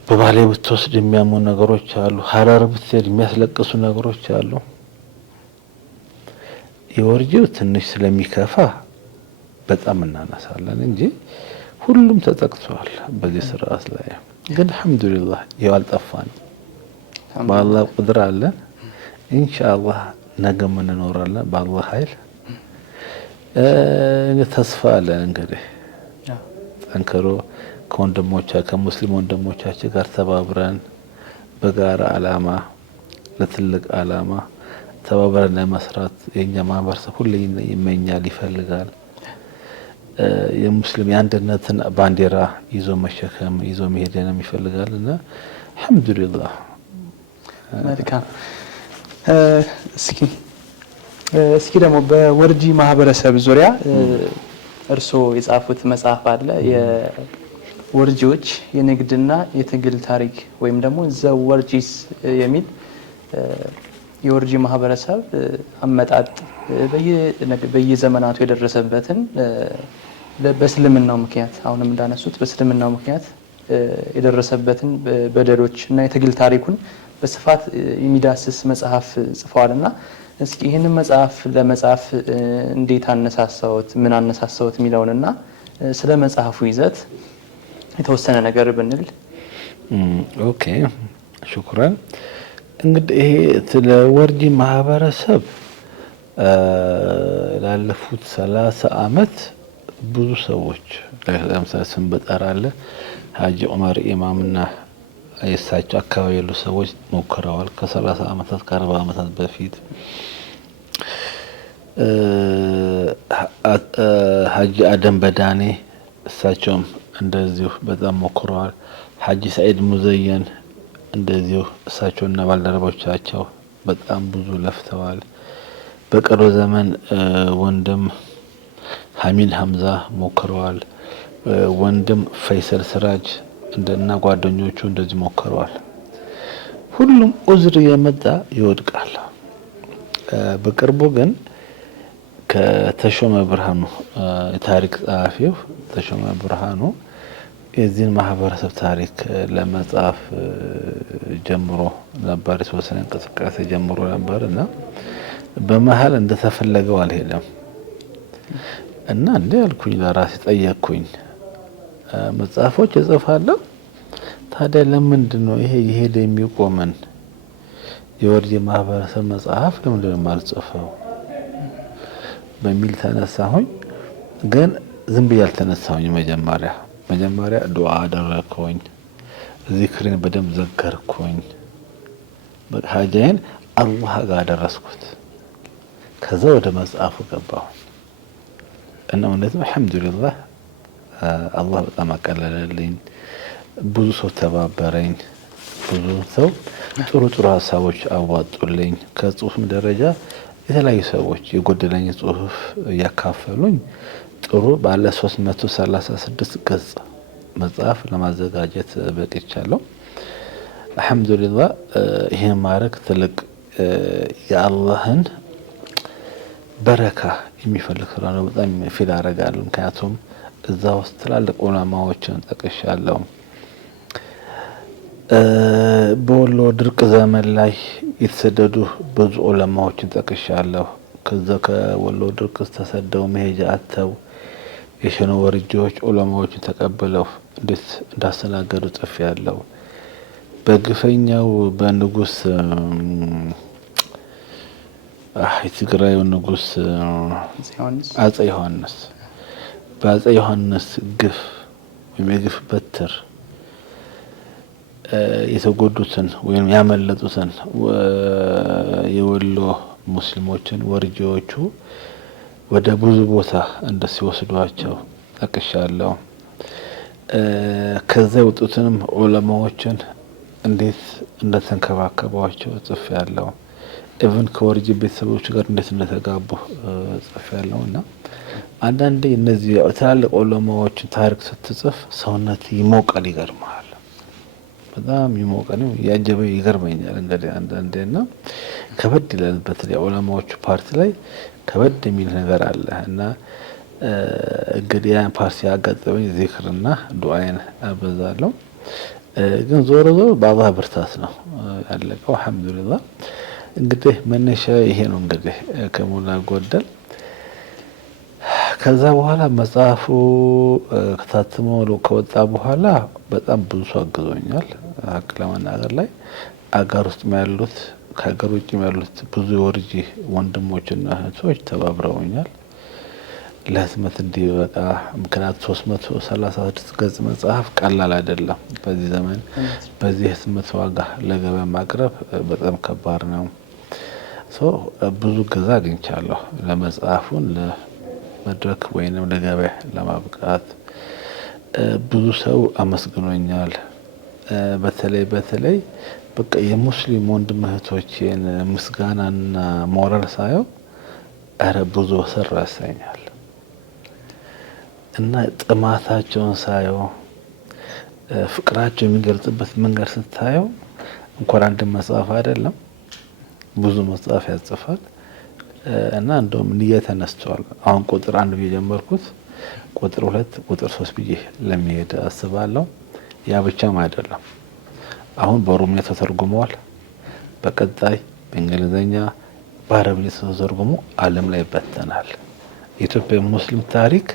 በባሌ ብትወስድ የሚያመው ነገሮች አሉ። ሀረር ብትሄድ የሚያስለቅሱ ነገሮች አሉ። የወርጂው ትንሽ ስለሚከፋ በጣም እናነሳለን እንጂ ሁሉም ተጠቅቷል በዚህ ስርዓት ላይ። ግን አልহামዱሊላህ ያልጠፋን በአላህ ቁድራ አለ። ኢንሻአላህ ነገም እንኖራለን በአላህ ኃይል። ተስፋ አለን እንግዲህ ጠንክሮ ከሙስሊም ወንድሞቻችን ጋር ተባብረን በጋራ አላማ ለትልቅ አላማ ተባብረን ለመስራት የኛ ማህበረሰብ ሁሌ ይመኛል፣ ይፈልጋል። የሙስሊም የአንድነትን ባንዲራ ይዞ መሸከም ይዞ መሄድንም ይፈልጋልና አልহামዱሊላህ። መልካም። እስኪ ደግሞ በወርጂ ማህበረሰብ ዙሪያ እርስዎ የጻፉት መጽሐፍ አለ፣ የወርጂዎች የንግድና የትግል ታሪክ ወይም ደግሞ ዘወርጂስ የሚል የወርጂ ማህበረሰብ አመጣጥ በየዘመናቱ የደረሰበትን በእስልምናው ምክንያት አሁንም እንዳነሱት በእስልምናው ምክንያት የደረሰበትን በደሎች እና የትግል ታሪኩን በስፋት የሚዳስስ መጽሐፍ ጽፈዋልና እስኪ ይህንን መጽሐፍ ለመጻፍ እንዴት አነሳሳውት፣ ምን አነሳሳውት የሚለውንና ስለ መጽሐፉ ይዘት የተወሰነ ነገር ብንል። ኦኬ ሹክራን። እንግዲህ ይሄ ስለ ወርጂ ማህበረሰብ ላለፉት 30 አመት ብዙ ሰዎች ለምሳሌ ስም በጠራለ ሀጂ ዑመር ኢማምና የሳቸው አካባቢ ያሉ ሰዎች ሞክረዋል። ከ30 አመታት ከ40 አመታት በፊት ሀጂ አደም በዳኔ እሳቸውም እንደዚሁ በጣም ሞክረዋል። ሀጂ ሰዒድ ሙዘየን እንደዚሁ እሳቸውና ባልደረቦቻቸው በጣም ብዙ ለፍተዋል። በቅርብ ዘመን ወንድም ሐሚድ ሐምዛ ሞክረዋል። ወንድም ፈይሰል ስራጅ እንደና ጓደኞቹ እንደዚህ ሞክረዋል። ሁሉም ኡዝር የመጣ ይወድቃል። በቅርቡ ግን ከተሾመ ብርሃኑ የታሪክ ጸሐፊው ተሾመ ብርሃኑ የዚህን ማህበረሰብ ታሪክ ለመጻፍ ጀምሮ ነበር። የተወሰነ እንቅስቃሴ ጀምሮ ነበርና በመሃል እንደተፈለገው አልሄደም እና እንዴ አልኩኝ፣ ለራሴ ጠየቅኩኝ። መጽሐፎች እጽፋለሁ፣ ታዲያ ለምንድን ነው ይሄ ይሄድ የሚቆመን? የወርጂ ማህበረሰብ መጽሐፍ ለምንድን ነው የማልጽፈው በሚል ተነሳሁኝ። ግን ዝም ብዬ አልተነሳሁኝ። መጀመሪያ ዱዓ አደረኩኝ፣ ዚክርን በደንብ ዘከርኩኝ፣ ሀጃዬን አላህ ጋር አደረስኩት። ከዛ ወደ መጽሐፉ ገባሁ እና እውነትም አልহামዱሊላህ አላህ በጣም አቀለለልኝ። ብዙ ሰው ተባበረኝ። ብዙ ሰው ጥሩ ሀሳቦች አዋጡልኝ። ከጽሁፍም ደረጃ የተለያዩ ሰዎች የጎደለኝ ጽሁፍ ያካፈሉኝ ጥሩ ባለ 336 ገጽ መጽሐፍ ለማዘጋጀት በቅቻለሁ። አልহামዱሊላህ ይሄን ማድረግ ትልቅ የአላህን በረካ የሚፈልግ ስራ ነው። በጣም ፊል አደርጋለሁ። ምክንያቱም እዛ ውስጥ ትላልቅ ዑለማዎችን ጠቅሻለሁ። በወሎ ድርቅ ዘመን ላይ የተሰደዱ ብዙ ዑለማዎችን ጠቅሻለሁ። ከዛ ከወሎ ድርቅ ተሰደው መሄጃ አጥተው የሸኖ ወርጂዎች ዑለማዎችን ተቀብለው እንዴት እንዳስተናገዱ ጽፌያለሁ። በግፈኛው በንጉስ የትግራዩ ንጉስ አጼ ዮሐንስ በአጼ ዮሐንስ ግፍ ወይም የግፍ በትር የተጎዱትን ወይም ያመለጡትን የወሎ ሙስሊሞችን ወርጂዎቹ ወደ ብዙ ቦታ እንደሲወስዷቸው ጠቅሻለሁ። ከዛ የወጡትንም ዑለማዎችን እንዴት እንደተንከባከቧቸው ጽፌያለሁ። ኢቭን ከወርጂ ቤተሰቦች ጋር እንዴት እንደተጋቡ ጽፌያለሁ። እና አንዳንዴ እነዚህ ትላልቅ ዑለማዎችን ታሪክ ስትጽፍ ሰውነት ይሞቃል፣ ይገርማል። በጣም ይሞቃል፣ ያጀበ ይገርመኛል። እንግዲህ አንዳንዴና ከበድ ይላል። በተለይ ዑለማዎቹ ፓርቲ ላይ ከበድ የሚል ነገር አለ እና እንግዲህ ያን ፓርቲ ያጋጠመኝ ዚክርና ዱዓይን አበዛለሁ። ግን ዞሮ ዞሮ በአላህ ብርታት ነው ያለቀው። አልሐምዱሊላህ። እንግዲህ መነሻ ይሄ ነው እንግዲህ ከሞላ ጎደል። ከዛ በኋላ መጽሐፉ ከታትሞ ከወጣ በኋላ በጣም ብዙ ሰው አግዞኛል። ሀቅ ለመናገር ላይ አገር ውስጥ ያሉት ከሀገር ውጭ ያሉት ብዙ የወርጂ ወንድሞችና እህቶች ተባብረውኛል ለህትመት እንዲበቃ። ምክንያት 336 ገጽ መጽሐፍ ቀላል አይደለም። በዚህ ዘመን በዚህ ህትመት ዋጋ ለገበያ ማቅረብ በጣም ከባድ ነው። ብዙ ገዛ አግኝቻለሁ ለመጽሐፉን ለመድረክ ወይንም ለገበያ ለማብቃት። ብዙ ሰው አመስግኖኛል። በተለይ በቃ የሙስሊም ወንድም እህቶቼን ምስጋናና ሞራል ሳየው አረ ብዙ ሰራ ያሰኛል። እና ጥማታቸውን ሳየው ፍቅራቸው የሚገልጽበት መንገድ ስታየው እንኳን አንድ መጽሐፍ አይደለም ብዙ መጽሐፍ ያጽፋል። እና እንደውም ንያ ተነስተዋል። አሁን ቁጥር 1 ብዬ ጀመርኩት፣ ቁጥር 2፣ ቁጥር 3 ብዬ ለመሄድ አስባለሁ። ያ ብቻም አይደለም። አሁን በኦሮምኛ ተተርጉመዋል። በቀጣይ በእንግሊዘኛ በአረብኛ ተተርጉሞ ዓለም ላይ ይበተናል። የኢትዮጵያ ሙስሊም ታሪክ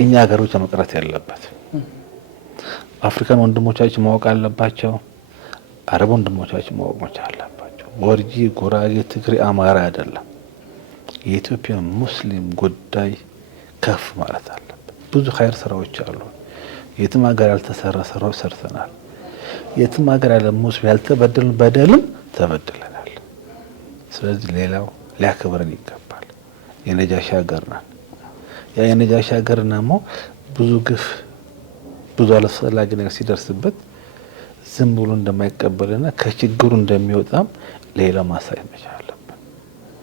እኛ ሀገር ብቻ መቅረት ያለበት። አፍሪካን ወንድሞቻችን ማወቅ አለባቸው። አረብ ወንድሞቻችን ማወቅ መቻል አለባቸው። ወርጂ፣ ጉራጌ፣ ትግሬ፣ አማራ አይደለም። የኢትዮጵያ ሙስሊም ጉዳይ ከፍ ማለት አለበት። ብዙ ኸይር ስራዎች አሉ። የትም ሀገር ያልተሰራ ስራዎች ሰርተናል። የትም ሀገር ያለ ሙስሊም ያልተበደልን በደልም ተበድለናል። ስለዚህ ሌላው ሊያከብረን ይገባል። የነጃሺ ሀገር ናት። ያ የነጃሺ ሀገር ደግሞ ብዙ ግፍ ብዙ አላስፈላጊ ነገር ሲደርስበት ዝም ብሎ እንደማይቀበልና ከችግሩ እንደሚወጣም ሌላ ማሳየት መቻል አለብን።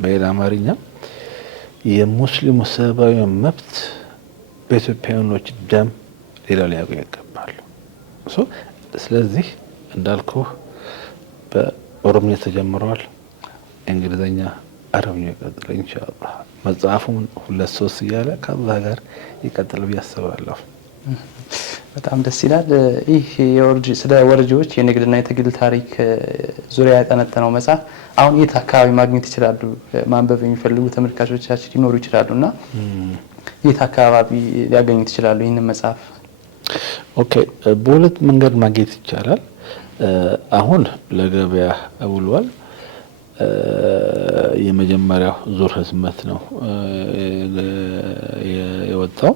በሌላ አማርኛ የሙስሊሙ ሰብአዊ መብት በኢትዮጵያውያኖች ደም ሌላ ሊያውቁ ይገባሉ። ስለዚህ እንዳልኩ በኦሮምኛ ተጀምረዋል። እንግሊዘኛ፣ አረብኛ ይቀጥላል ኢንሻአላህ። መጽሐፉን 2-3 እያለ ከአላህ ጋር ይቀጥል ብዬ አስባለሁ። በጣም ደስ ይላል። ይህ ስለ ወርጂዎች የንግድና የትግል ታሪክ ዙሪያ ያጠነጠነው መጽሐፍ አሁን የት አካባቢ ማግኘት ይችላሉ? ማንበብ የሚፈልጉ ተመልካቾቻችን ሊኖሩ ይችላሉና የት አካባቢ ሊያገኙት ይችላሉ ይህንን መጽሐፍ? ኦኬ፣ በሁለት መንገድ ማግኘት ይቻላል። አሁን ለገበያ ውሏል። የመጀመሪያው ዙር ህትመት ነው የወጣው።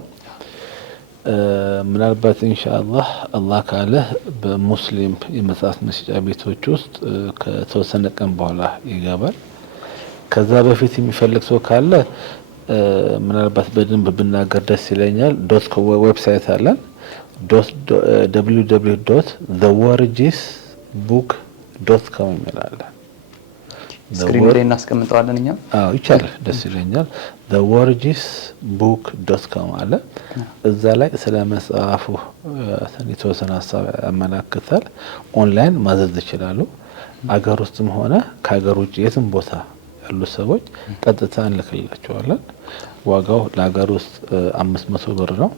ምናልባት ኢንሻአላህ አላህ ካለ በሙስሊም የመጽሐፍ መሸጫ ቤቶች ውስጥ ከተወሰነ ቀን በኋላ ይገባል። ከዛ በፊት የሚፈልግ ሰው ካለ ምናልባት በደንብ ብናገር ደስ ይለኛል። ዌብሳይት አለን www.thewargisbook.com ይላል። ስክሪን ላይ እናስቀምጠዋለን እኛ። አዎ ይቻላል፣ ደስ ይለኛል። thewargisbook.com አለ። እዛ ላይ ስለ መጽሐፉ የተወሰነ ሀሳብ ያመላክታል። ኦንላይን ማዘዝ ይችላሉ። አገር ውስጥም ሆነ ከሀገር ውጭ የትም ቦታ ያሉ ሰዎች ቀጥታ እንልክላቸዋለን። ዋጋው ለሀገር ውስጥ 500 ብር ነው።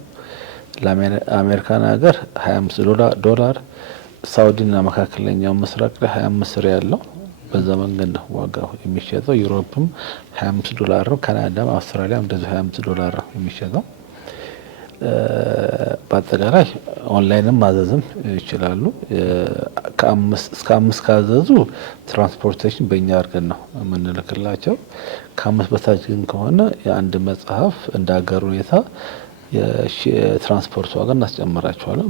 ለአሜሪካን ሀገር $25፣ ሳውዲና መካከለኛው ምስራቅ ላይ 25 ሪያል ነው። በዛ መንገድ ነው ዋጋው የሚሸጠው። ዩሮፕም $25 ነው። ካናዳም አውስትራሊያም እንደዚህ $25 ነው የሚሸጠው። በአጠቃላይ ኦንላይንም ማዘዝም ይችላሉ። እስከ 5 ካዘዙ ትራንስፖርቴሽን በእኛ አድርገን ነው የምንልክላቸው። ከ5 በታች ግን ከሆነ የአንድ መጽሐፍ እንደ ሀገር ሁኔታ የትራንስፖርት ዋጋ እናስጨምራቸዋለን።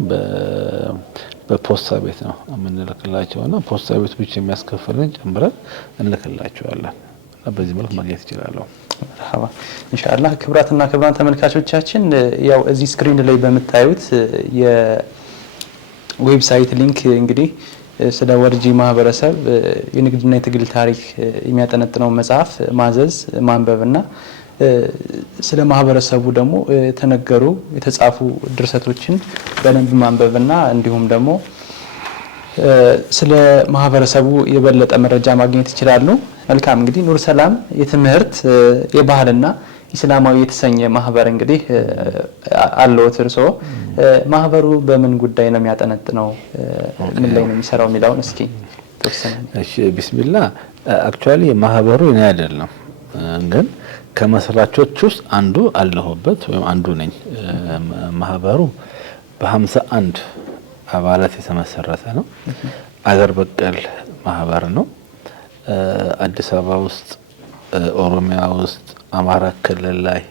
በፖስታ ቤት ነው የምንልክላቸውና ፖስታ ቤት ብቻ የሚያስከፍልን ጨምረን እንልክላቸዋለን እና በዚህ መልኩ ማግኘት ይችላሉ። መርሐባ ኢንሻአላህ። ክብራትና ክብራን ተመልካቾቻችን ያው እዚህ ስክሪን ላይ በመታዩት የዌብሳይት ሊንክ እንግዲህ ስለ ወርጂ ማህበረሰብ የንግድና የትግል ታሪክ የሚያጠነጥነው መጽሐፍ ማዘዝ ማንበብና ስለ ማህበረሰቡ ደግሞ ተነገሩ የተጻፉ ድርሰቶችን በደንብ ማንበብና እንዲሁም ደግሞ ስለ ማህበረሰቡ የበለጠ መረጃ ማግኘት ይችላሉ። መልካም እንግዲህ ኑር ሰላም የትምህርት የባህልና ኢስላማዊ የተሰኘ ማህበር እንግዲህ አለዎት እርሶ። ማህበሩ በምን ጉዳይ ነው የሚያጠነጥነው? ምን ላይ ነው የሚሰራው የሚለውን እስኪ ተወሰነ። እሺ ቢስሚላህ። አክቹአሊ ማህበሩ እኔ አይደለም ግን ከመስራቾች ውስጥ አንዱ አለሁበት ወይም አንዱ ነኝ። ማህበሩ በ51 አባላት የተመሰረተ ነው። አገር በቀል ማህበር ነው። አዲስ አበባ ውስጥ፣ ኦሮሚያ ውስጥ፣ አማራ ክልል ላይ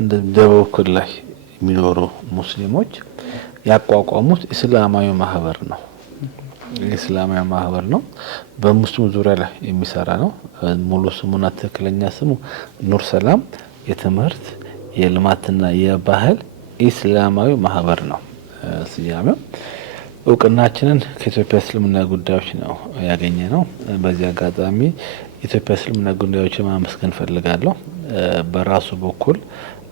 እንደ ደቡብ ክልል ላይ የሚኖሩ ሙስሊሞች ያቋቋሙት እስላማዊ ማህበር ነው። የእስላማዊ ማህበር ነው። በሙስሊሙ ዙሪያ ላይ የሚሰራ ነው። ሙሉ ስሙና ትክክለኛ ስሙ ኑር ሰላም የትምህርት የልማትና የባህል ኢስላማዊ ማህበር ነው ስያሜው። እውቅናችንን ከኢትዮጵያ እስልምና ጉዳዮች ነው ያገኘ ነው። በዚህ አጋጣሚ ኢትዮጵያ እስልምና ጉዳዮችን ማመስገን ፈልጋለሁ። በራሱ በኩል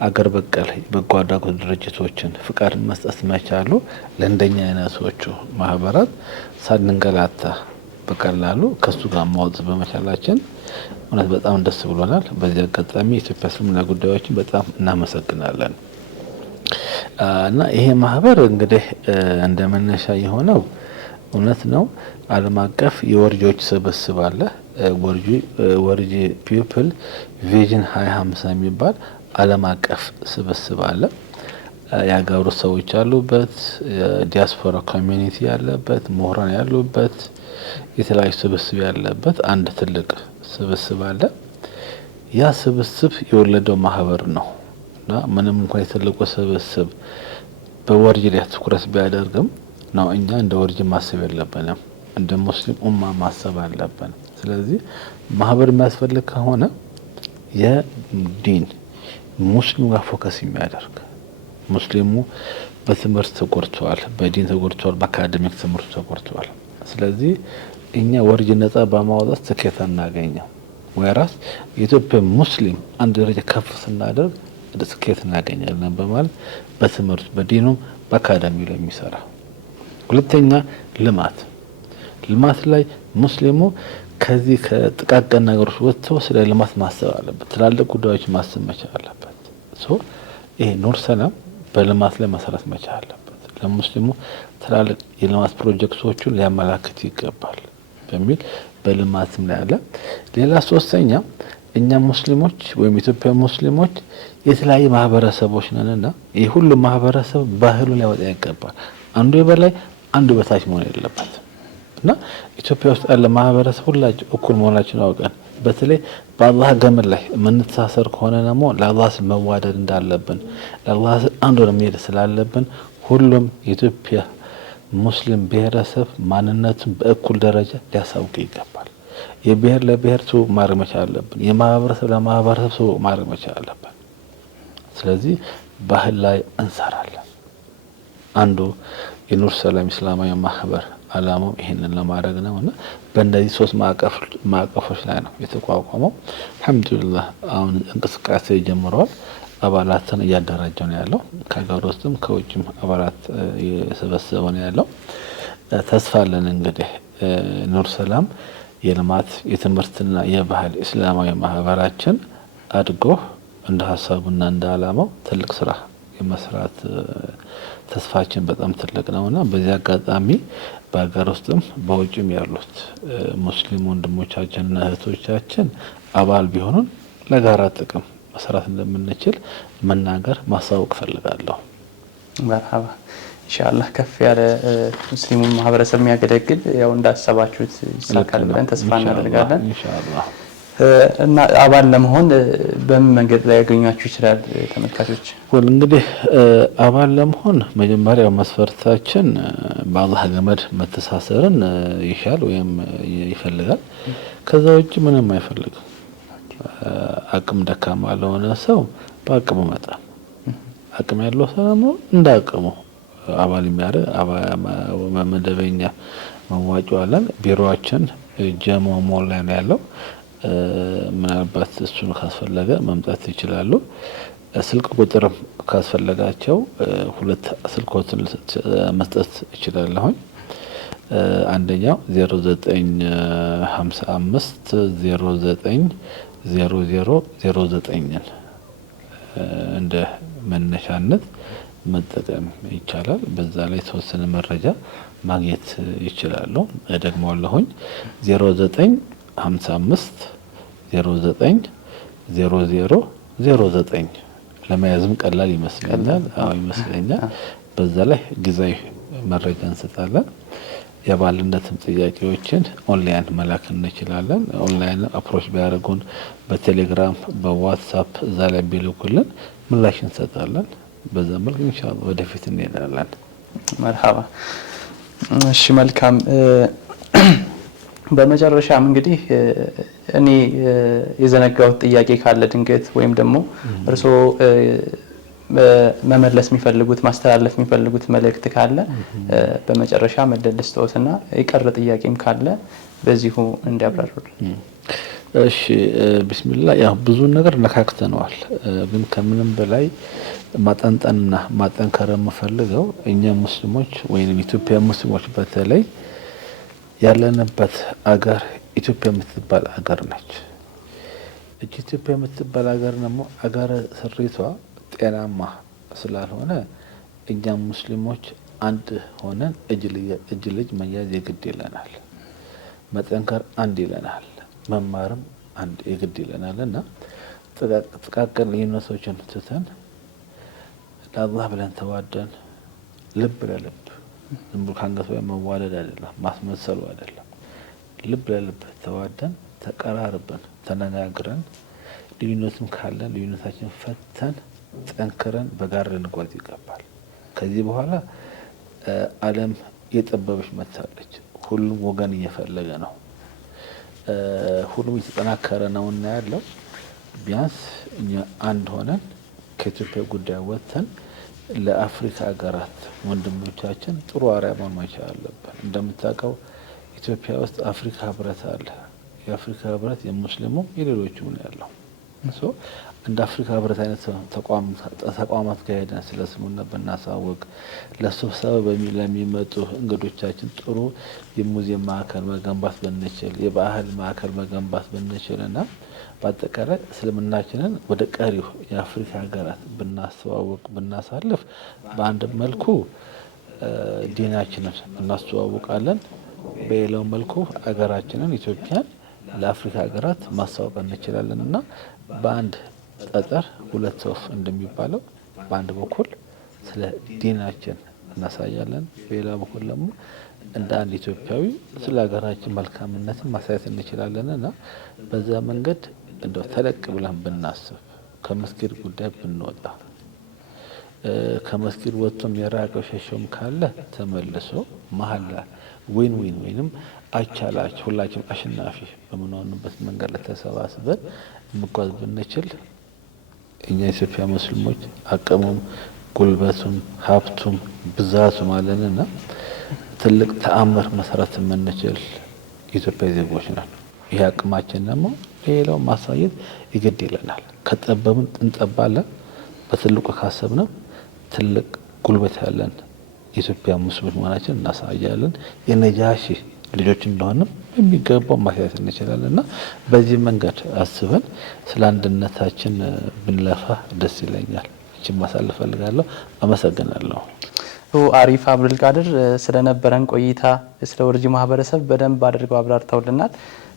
አገር በቀል በጎ አድራጎት ድርጅቶችን ፍቃድ መስጠት መቻሉ ለእንደኛ አይነቶቹ ማህበራት ሳንንገላታ በቀላሉ ከሱ ጋር ማውጣት በመቻላችን እውነት በጣም ደስ ብሎናል። በዚህ አጋጣሚ ኢትዮጵያ እስልምና ጉዳዮችን በጣም እናመሰግናለን። እና ይሄ ማህበር እንግዲህ እንደመነሻ የሆነው እውነት ነው ዓለም አቀፍ የወርጂዎች ስብስብ አለ። ወርጂ ፒፕል ቪዥን 2050 የሚባል ዓለም አቀፍ ስብስብ አለ። የሀገሩ ሰዎች ያሉበት፣ ዲያስፖራ ኮሚኒቲ ያለበት፣ ምሁራን ያሉበት፣ የተለያዩ ስብስብ ያለበት አንድ ትልቅ ስብስብ አለ። ያ ስብስብ የወለደው ማህበር ነው እና ምንም እንኳን የትልቁ ስብስብ በወርጂ ላይ ትኩረት ቢያደርግም ነው እኛ እንደ ወርጂ ማሰብ የለብንም፣ እንደ ሙስሊም ኡማ ማሰብ አለብን። ስለዚህ ማህበር የሚያስፈልግ ከሆነ የዲን ሙስሊሙ ጋር ፎከስ የሚያደርግ ሙስሊሙ በትምህርት ተጎድቷል፣ በዲን ተጎድቷል፣ በአካዳሚክ ትምህርት ተጎድቷል። ስለዚህ እኛ ወርጂ ነጻ በማውጣት ስኬት እናገኘው። ወይራስ የኢትዮጵያ ሙስሊም አንድ ደረጃ ከፍ ስናደርግ ስኬት እናገኛለን በማለት በትምህርት በዲኑም በአካዳሚው ላይ የሚሰራ። ሁለተኛ ልማት ላይ ሙስሊሙ ከዚህ ከጥቃቅን ነገሮች ወጥቶ ስለ ልማት ማሰብ አለበት። ትላልቅ ጉዳዮች ማሰብ መቻል አለበት። ይሄ ኑር ሰላም በልማት ላይ መሰረት መቻል አለበት። ለሙስሊሙ ትላልቅ የልማት ፕሮጀክቶቹን ሊያመላክት ይገባል በሚል በልማትም ላይ አለ። ሌላ ሶስተኛ እኛ ሙስሊሞች ወይም ኢትዮጵያ ሙስሊሞች የተለያዩ ማህበረሰቦች ነንና ይህ ሁሉ ማህበረሰብ ባህሉን ሊያወጣ ይገባል። አንዱ የበላይ አንዱ በታች መሆን የለበትም እና ኢትዮጵያ ውስጥ ያለ ማህበረሰብ ሁላችን እኩል መሆናችን አውቀን በተለይ በአላህ ገመድ ላይ የምንተሳሰር ከሆነ ደግሞ ለአላህ መዋደድ እንዳለብን ለአላህ አንዱ መሄድ ስላለብን ሁሉም የኢትዮጵያ ሙስሊም ብሔረሰብ ማንነቱን በእኩል ደረጃ ሊያሳውቅ ይገባል። የብሔር ለብሔር ሰው ማድረግ መቻል አለብን። የማህበረሰብ ለማህበረሰብ ሰው ማድረግ መቻል አለብን። ስለዚህ ባህል ላይ እንሰራለን። አንዱ የኑር ሰላም እስላማዊ ማህበር አላማው ይሄንን ለማድረግ ነውና በእነዚህ ሶስት ማዕቀፎች ላይ ነው የተቋቋመው። አልহামዱሊላህ አሁን እንቅስቃሴ ጀምሯል። አባላትን እያደራጀ ነው ያለው። ከሀገር ውስጥም ከውጭም አባላት እየሰበሰበ ነው ያለው። ተስፋ አለን እንግዲህ ኑር ሰላም የልማት የትምህርትና የባህል እስላማዊ ማህበራችን አድጎ እንደ ሀሳቡና እንደ አላማው ትልቅ ስራ የመስራት ተስፋችን በጣም ትልቅ ነውና በዚህ አጋጣሚ በሀገር ውስጥም በውጭም ያሉት ሙስሊም ወንድሞቻችንና እህቶቻችን አባል ቢሆኑን ለጋራ ጥቅም መስራት እንደምንችል መናገር ማሳወቅ ፈልጋለሁ። መርሐባ ኢንሻአላህ ከፍ ያለ ሙስሊሙን ማህበረሰብ የሚያገለግል ያው እንዳሰባችሁት ይሳካል ብለን ተስፋ እናደርጋለን። ኢንሻአላህ እና አባል ለመሆን በምን መንገድ ላይ ያገኟችሁ ይችላል ተመልካቾች? እንግዲህ አባል ለመሆን መጀመሪያው መስፈርታችን በአላህ ገመድ መተሳሰርን ይሻል ወይም ይፈልጋል። ከዛ ውጭ ምንም አይፈልግም። አቅም ደካማ ለሆነ ሰው በአቅሙ መጠን፣ አቅም ያለው ሰው ደግሞ እንደ አቅሙ አባል የሚያደርግ መደበኛ መዋጮ አለን። ቢሮአችን ጀሞ ሞል ላይ ነው ያለው። ምናልባት እሱን ካስፈለገ መምጣት ይችላሉ። ስልክ ቁጥርም ካስፈለጋቸው ሁለት ስልኮችን መስጠት ይችላልሁ። አንደኛው 0955 090009 እንደ መነሻነት መጠቀም ይቻላል። በዛ ላይ ተወሰነ መረጃ ማግኘት ይችላሉ። ደግሞዋለሁኝ 0955 090009 ለመያዝም ቀላል ይመስለኛል። ይመስለኛል። በዛ ላይ ጊዜያዊ መረጃ እንሰጣለን። የባልነትም ጥያቄዎችን ኦንላይን መላክ እንችላለን። ኦንላይን አፕሮች ቢያደርጉን በቴሌግራም በዋትስአፕ እዛ ላይ ቢልኩልን ምላሽ እንሰጣለን። በዛ መልክ ኢንሻአላህ ወደፊት እንሄዳለን። መርሐባ። እሺ መልካም። በመጨረሻም እንግዲህ እኔ የዘነጋሁት ጥያቄ ካለ ድንገት ወይም ደግሞ እርስዎ መመለስ የሚፈልጉት ማስተላለፍ የሚፈልጉት መልእክት ካለ በመጨረሻ መደልስተውትና የቀረ ጥያቄም ካለ በዚሁ እንዲያብራሩልን። እሺ ቢስሚላህ። ያው ብዙ ነገር ነካክተነዋል፣ ግን ከምንም በላይ ማጠንጠንና ማጠንከር የምፈልገው እኛ ሙስሊሞች ወይንም ኢትዮጵያ ሙስሊሞች በተለይ ያለንበት አገር ኢትዮጵያ የምትባል አገር ነች። እቺ ኢትዮጵያ የምትባል አገር ደግሞ አገር ስሪቷ ጤናማ ስላልሆነ እኛ ሙስሊሞች አንድ ሆነን እጅ ልጅ መያዝ የግድ ይለናል። መጠንከር አንድ ይለናል። መማርም አንድ የግድ ይለናል እና ጥቃቅን ልዩነቶችን ትተን ለአላህ ብለን ተዋደን ልብ ለልብ ዝም ብሎ ከአንገት ላይ መዋደድ አይደለም፣ ማስመሰሉ አይደለም። ልብ ለልብ ተዋደን ተቀራርበን ተነጋግረን ልዩነትም ካለን ልዩነታችን ፈተን ጠንክረን በጋራ ልንጓዝ ይገባል። ከዚህ በኋላ ዓለም የጠበበች መታለች። ሁሉም ወገን እየፈለገ ነው። ሁሉም የተጠናከረ ነውና ያለው ቢያንስ እኛ አንድ ሆነን ከኢትዮጵያ ጉዳይ ወጥተን ለአፍሪካ ሀገራት ወንድሞቻችን ጥሩ አርአያ መሆን መቻል አለብን። እንደምታውቀው ኢትዮጵያ ውስጥ አፍሪካ ህብረት አለ። የአፍሪካ ህብረት የሙስሊሙ የሌሎቹም ነው ያለው። እንደ አፍሪካ ህብረት አይነት ተቋማት ጋር ሄደን ስለ ስሙና ብናሳውቅ፣ ለስብሰባ ለሚመጡ እንግዶቻችን ጥሩ የሙዚየም ማዕከል መገንባት ብንችል፣ የባህል ማዕከል መገንባት ብንችል እና በአጠቃላይ እስልምናችንን ወደ ቀሪው የአፍሪካ ሀገራት ብናስተዋውቅ ብናሳልፍ በአንድ መልኩ ዲናችንን እናስተዋውቃለን። በሌላው መልኩ አገራችንን ኢትዮጵያን ለአፍሪካ ሀገራት ማስተዋወቅ እንችላለን እና በአንድ ጠጠር ሁለት ወፍ እንደሚባለው በአንድ በኩል ስለ ዲናችን እናሳያለን፣ በሌላ በኩል ደግሞ እንደ አንድ ኢትዮጵያዊ ስለ ሀገራችን መልካምነትን ማሳየት እንችላለን እና በዛ መንገድ እንደው ተለቅ ብለን ብናስብ ከመስጊድ ጉዳይ ብንወጣ ከመስጊድ ወጥቶም የራቀው ሸሸውም ካለ ተመልሶ መሀል ዊን ወይንም አቻላች ሁላችን አሸናፊ በምንሆንበት መንገድ ለተሰባስበን መጓዝ ብንችል እኛ ኢትዮጵያ ሙስሊሞች አቅሙም ጉልበቱም ሀብቱም ብዛቱም አለንና ትልቅ ተአምር መሰረት የምንችል ኢትዮጵያ ዜጎች ነን። ይህ አቅማችን ደግሞ ሌላው ማሳየት ይግድ ይለናል። ከጠበብን እንጠባለን። በትልቁ ካሰብነው ትልቅ ጉልበት ያለን ኢትዮጵያ ሙስሊሞች መሆናችን እናሳያለን። የነጃሺ ልጆች እንደሆነም የሚገባው ማሳየት እንችላለን እና በዚህ መንገድ አስበን ስለ አንድነታችን ብንለፋ ደስ ይለኛል። እቺን ማሳለፍ ፈልጋለሁ። አመሰግናለሁ። አሪፍ አብዱልቃድር፣ ስለነበረን ቆይታ ስለ ወርጂ ማህበረሰብ በደንብ አድርገው አብራርተውልናል።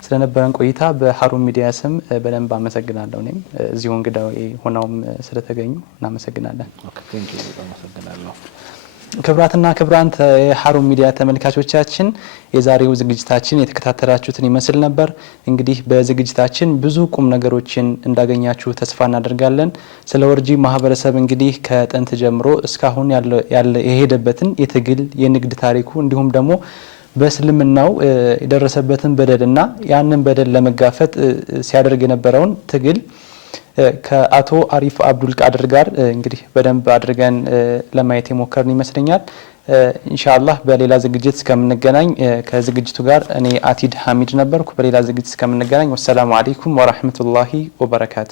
ስለነበረን ቆይታ በሀሩን ሚዲያ ስም በደንብ አመሰግናለሁ። እኔም እዚሁ እንግዳው ሆነውም ስለተገኙ እናመሰግናለን። ኦኬ፣ ቴንክ ዩ። አመሰግናለሁ። ክብራትና ክብራን የሀሩን ሚዲያ ተመልካቾቻችን የዛሬው ዝግጅታችን የተከታተላችሁትን ይመስል ነበር። እንግዲህ በዝግጅታችን ብዙ ቁም ነገሮችን እንዳገኛችሁ ተስፋ እናደርጋለን። ስለ ወርጂ ማህበረሰብ እንግዲህ ከጥንት ጀምሮ እስካሁን ያለ የሄደበትን የትግል የንግድ ታሪኩ እንዲሁም ደግሞ በእስልምናው የደረሰበትን በደልና ያንን በደል ለመጋፈጥ ሲያደርግ የነበረውን ትግል ከአቶ አሪፍ አብዱል ቃድር ጋር እንግዲህ በደንብ አድርገን ለማየት የሞከርን ይመስለኛል። ኢንሻአላህ በሌላ ዝግጅት እስከምንገናኝ ከዝግጅቱ ጋር እኔ አቲድ ሐሚድ ነበርኩ። በሌላ ዝግጅት እስከምንገናኝ ወሰላሙ አለይኩም ወራህመቱላሂ ወበረካቱ።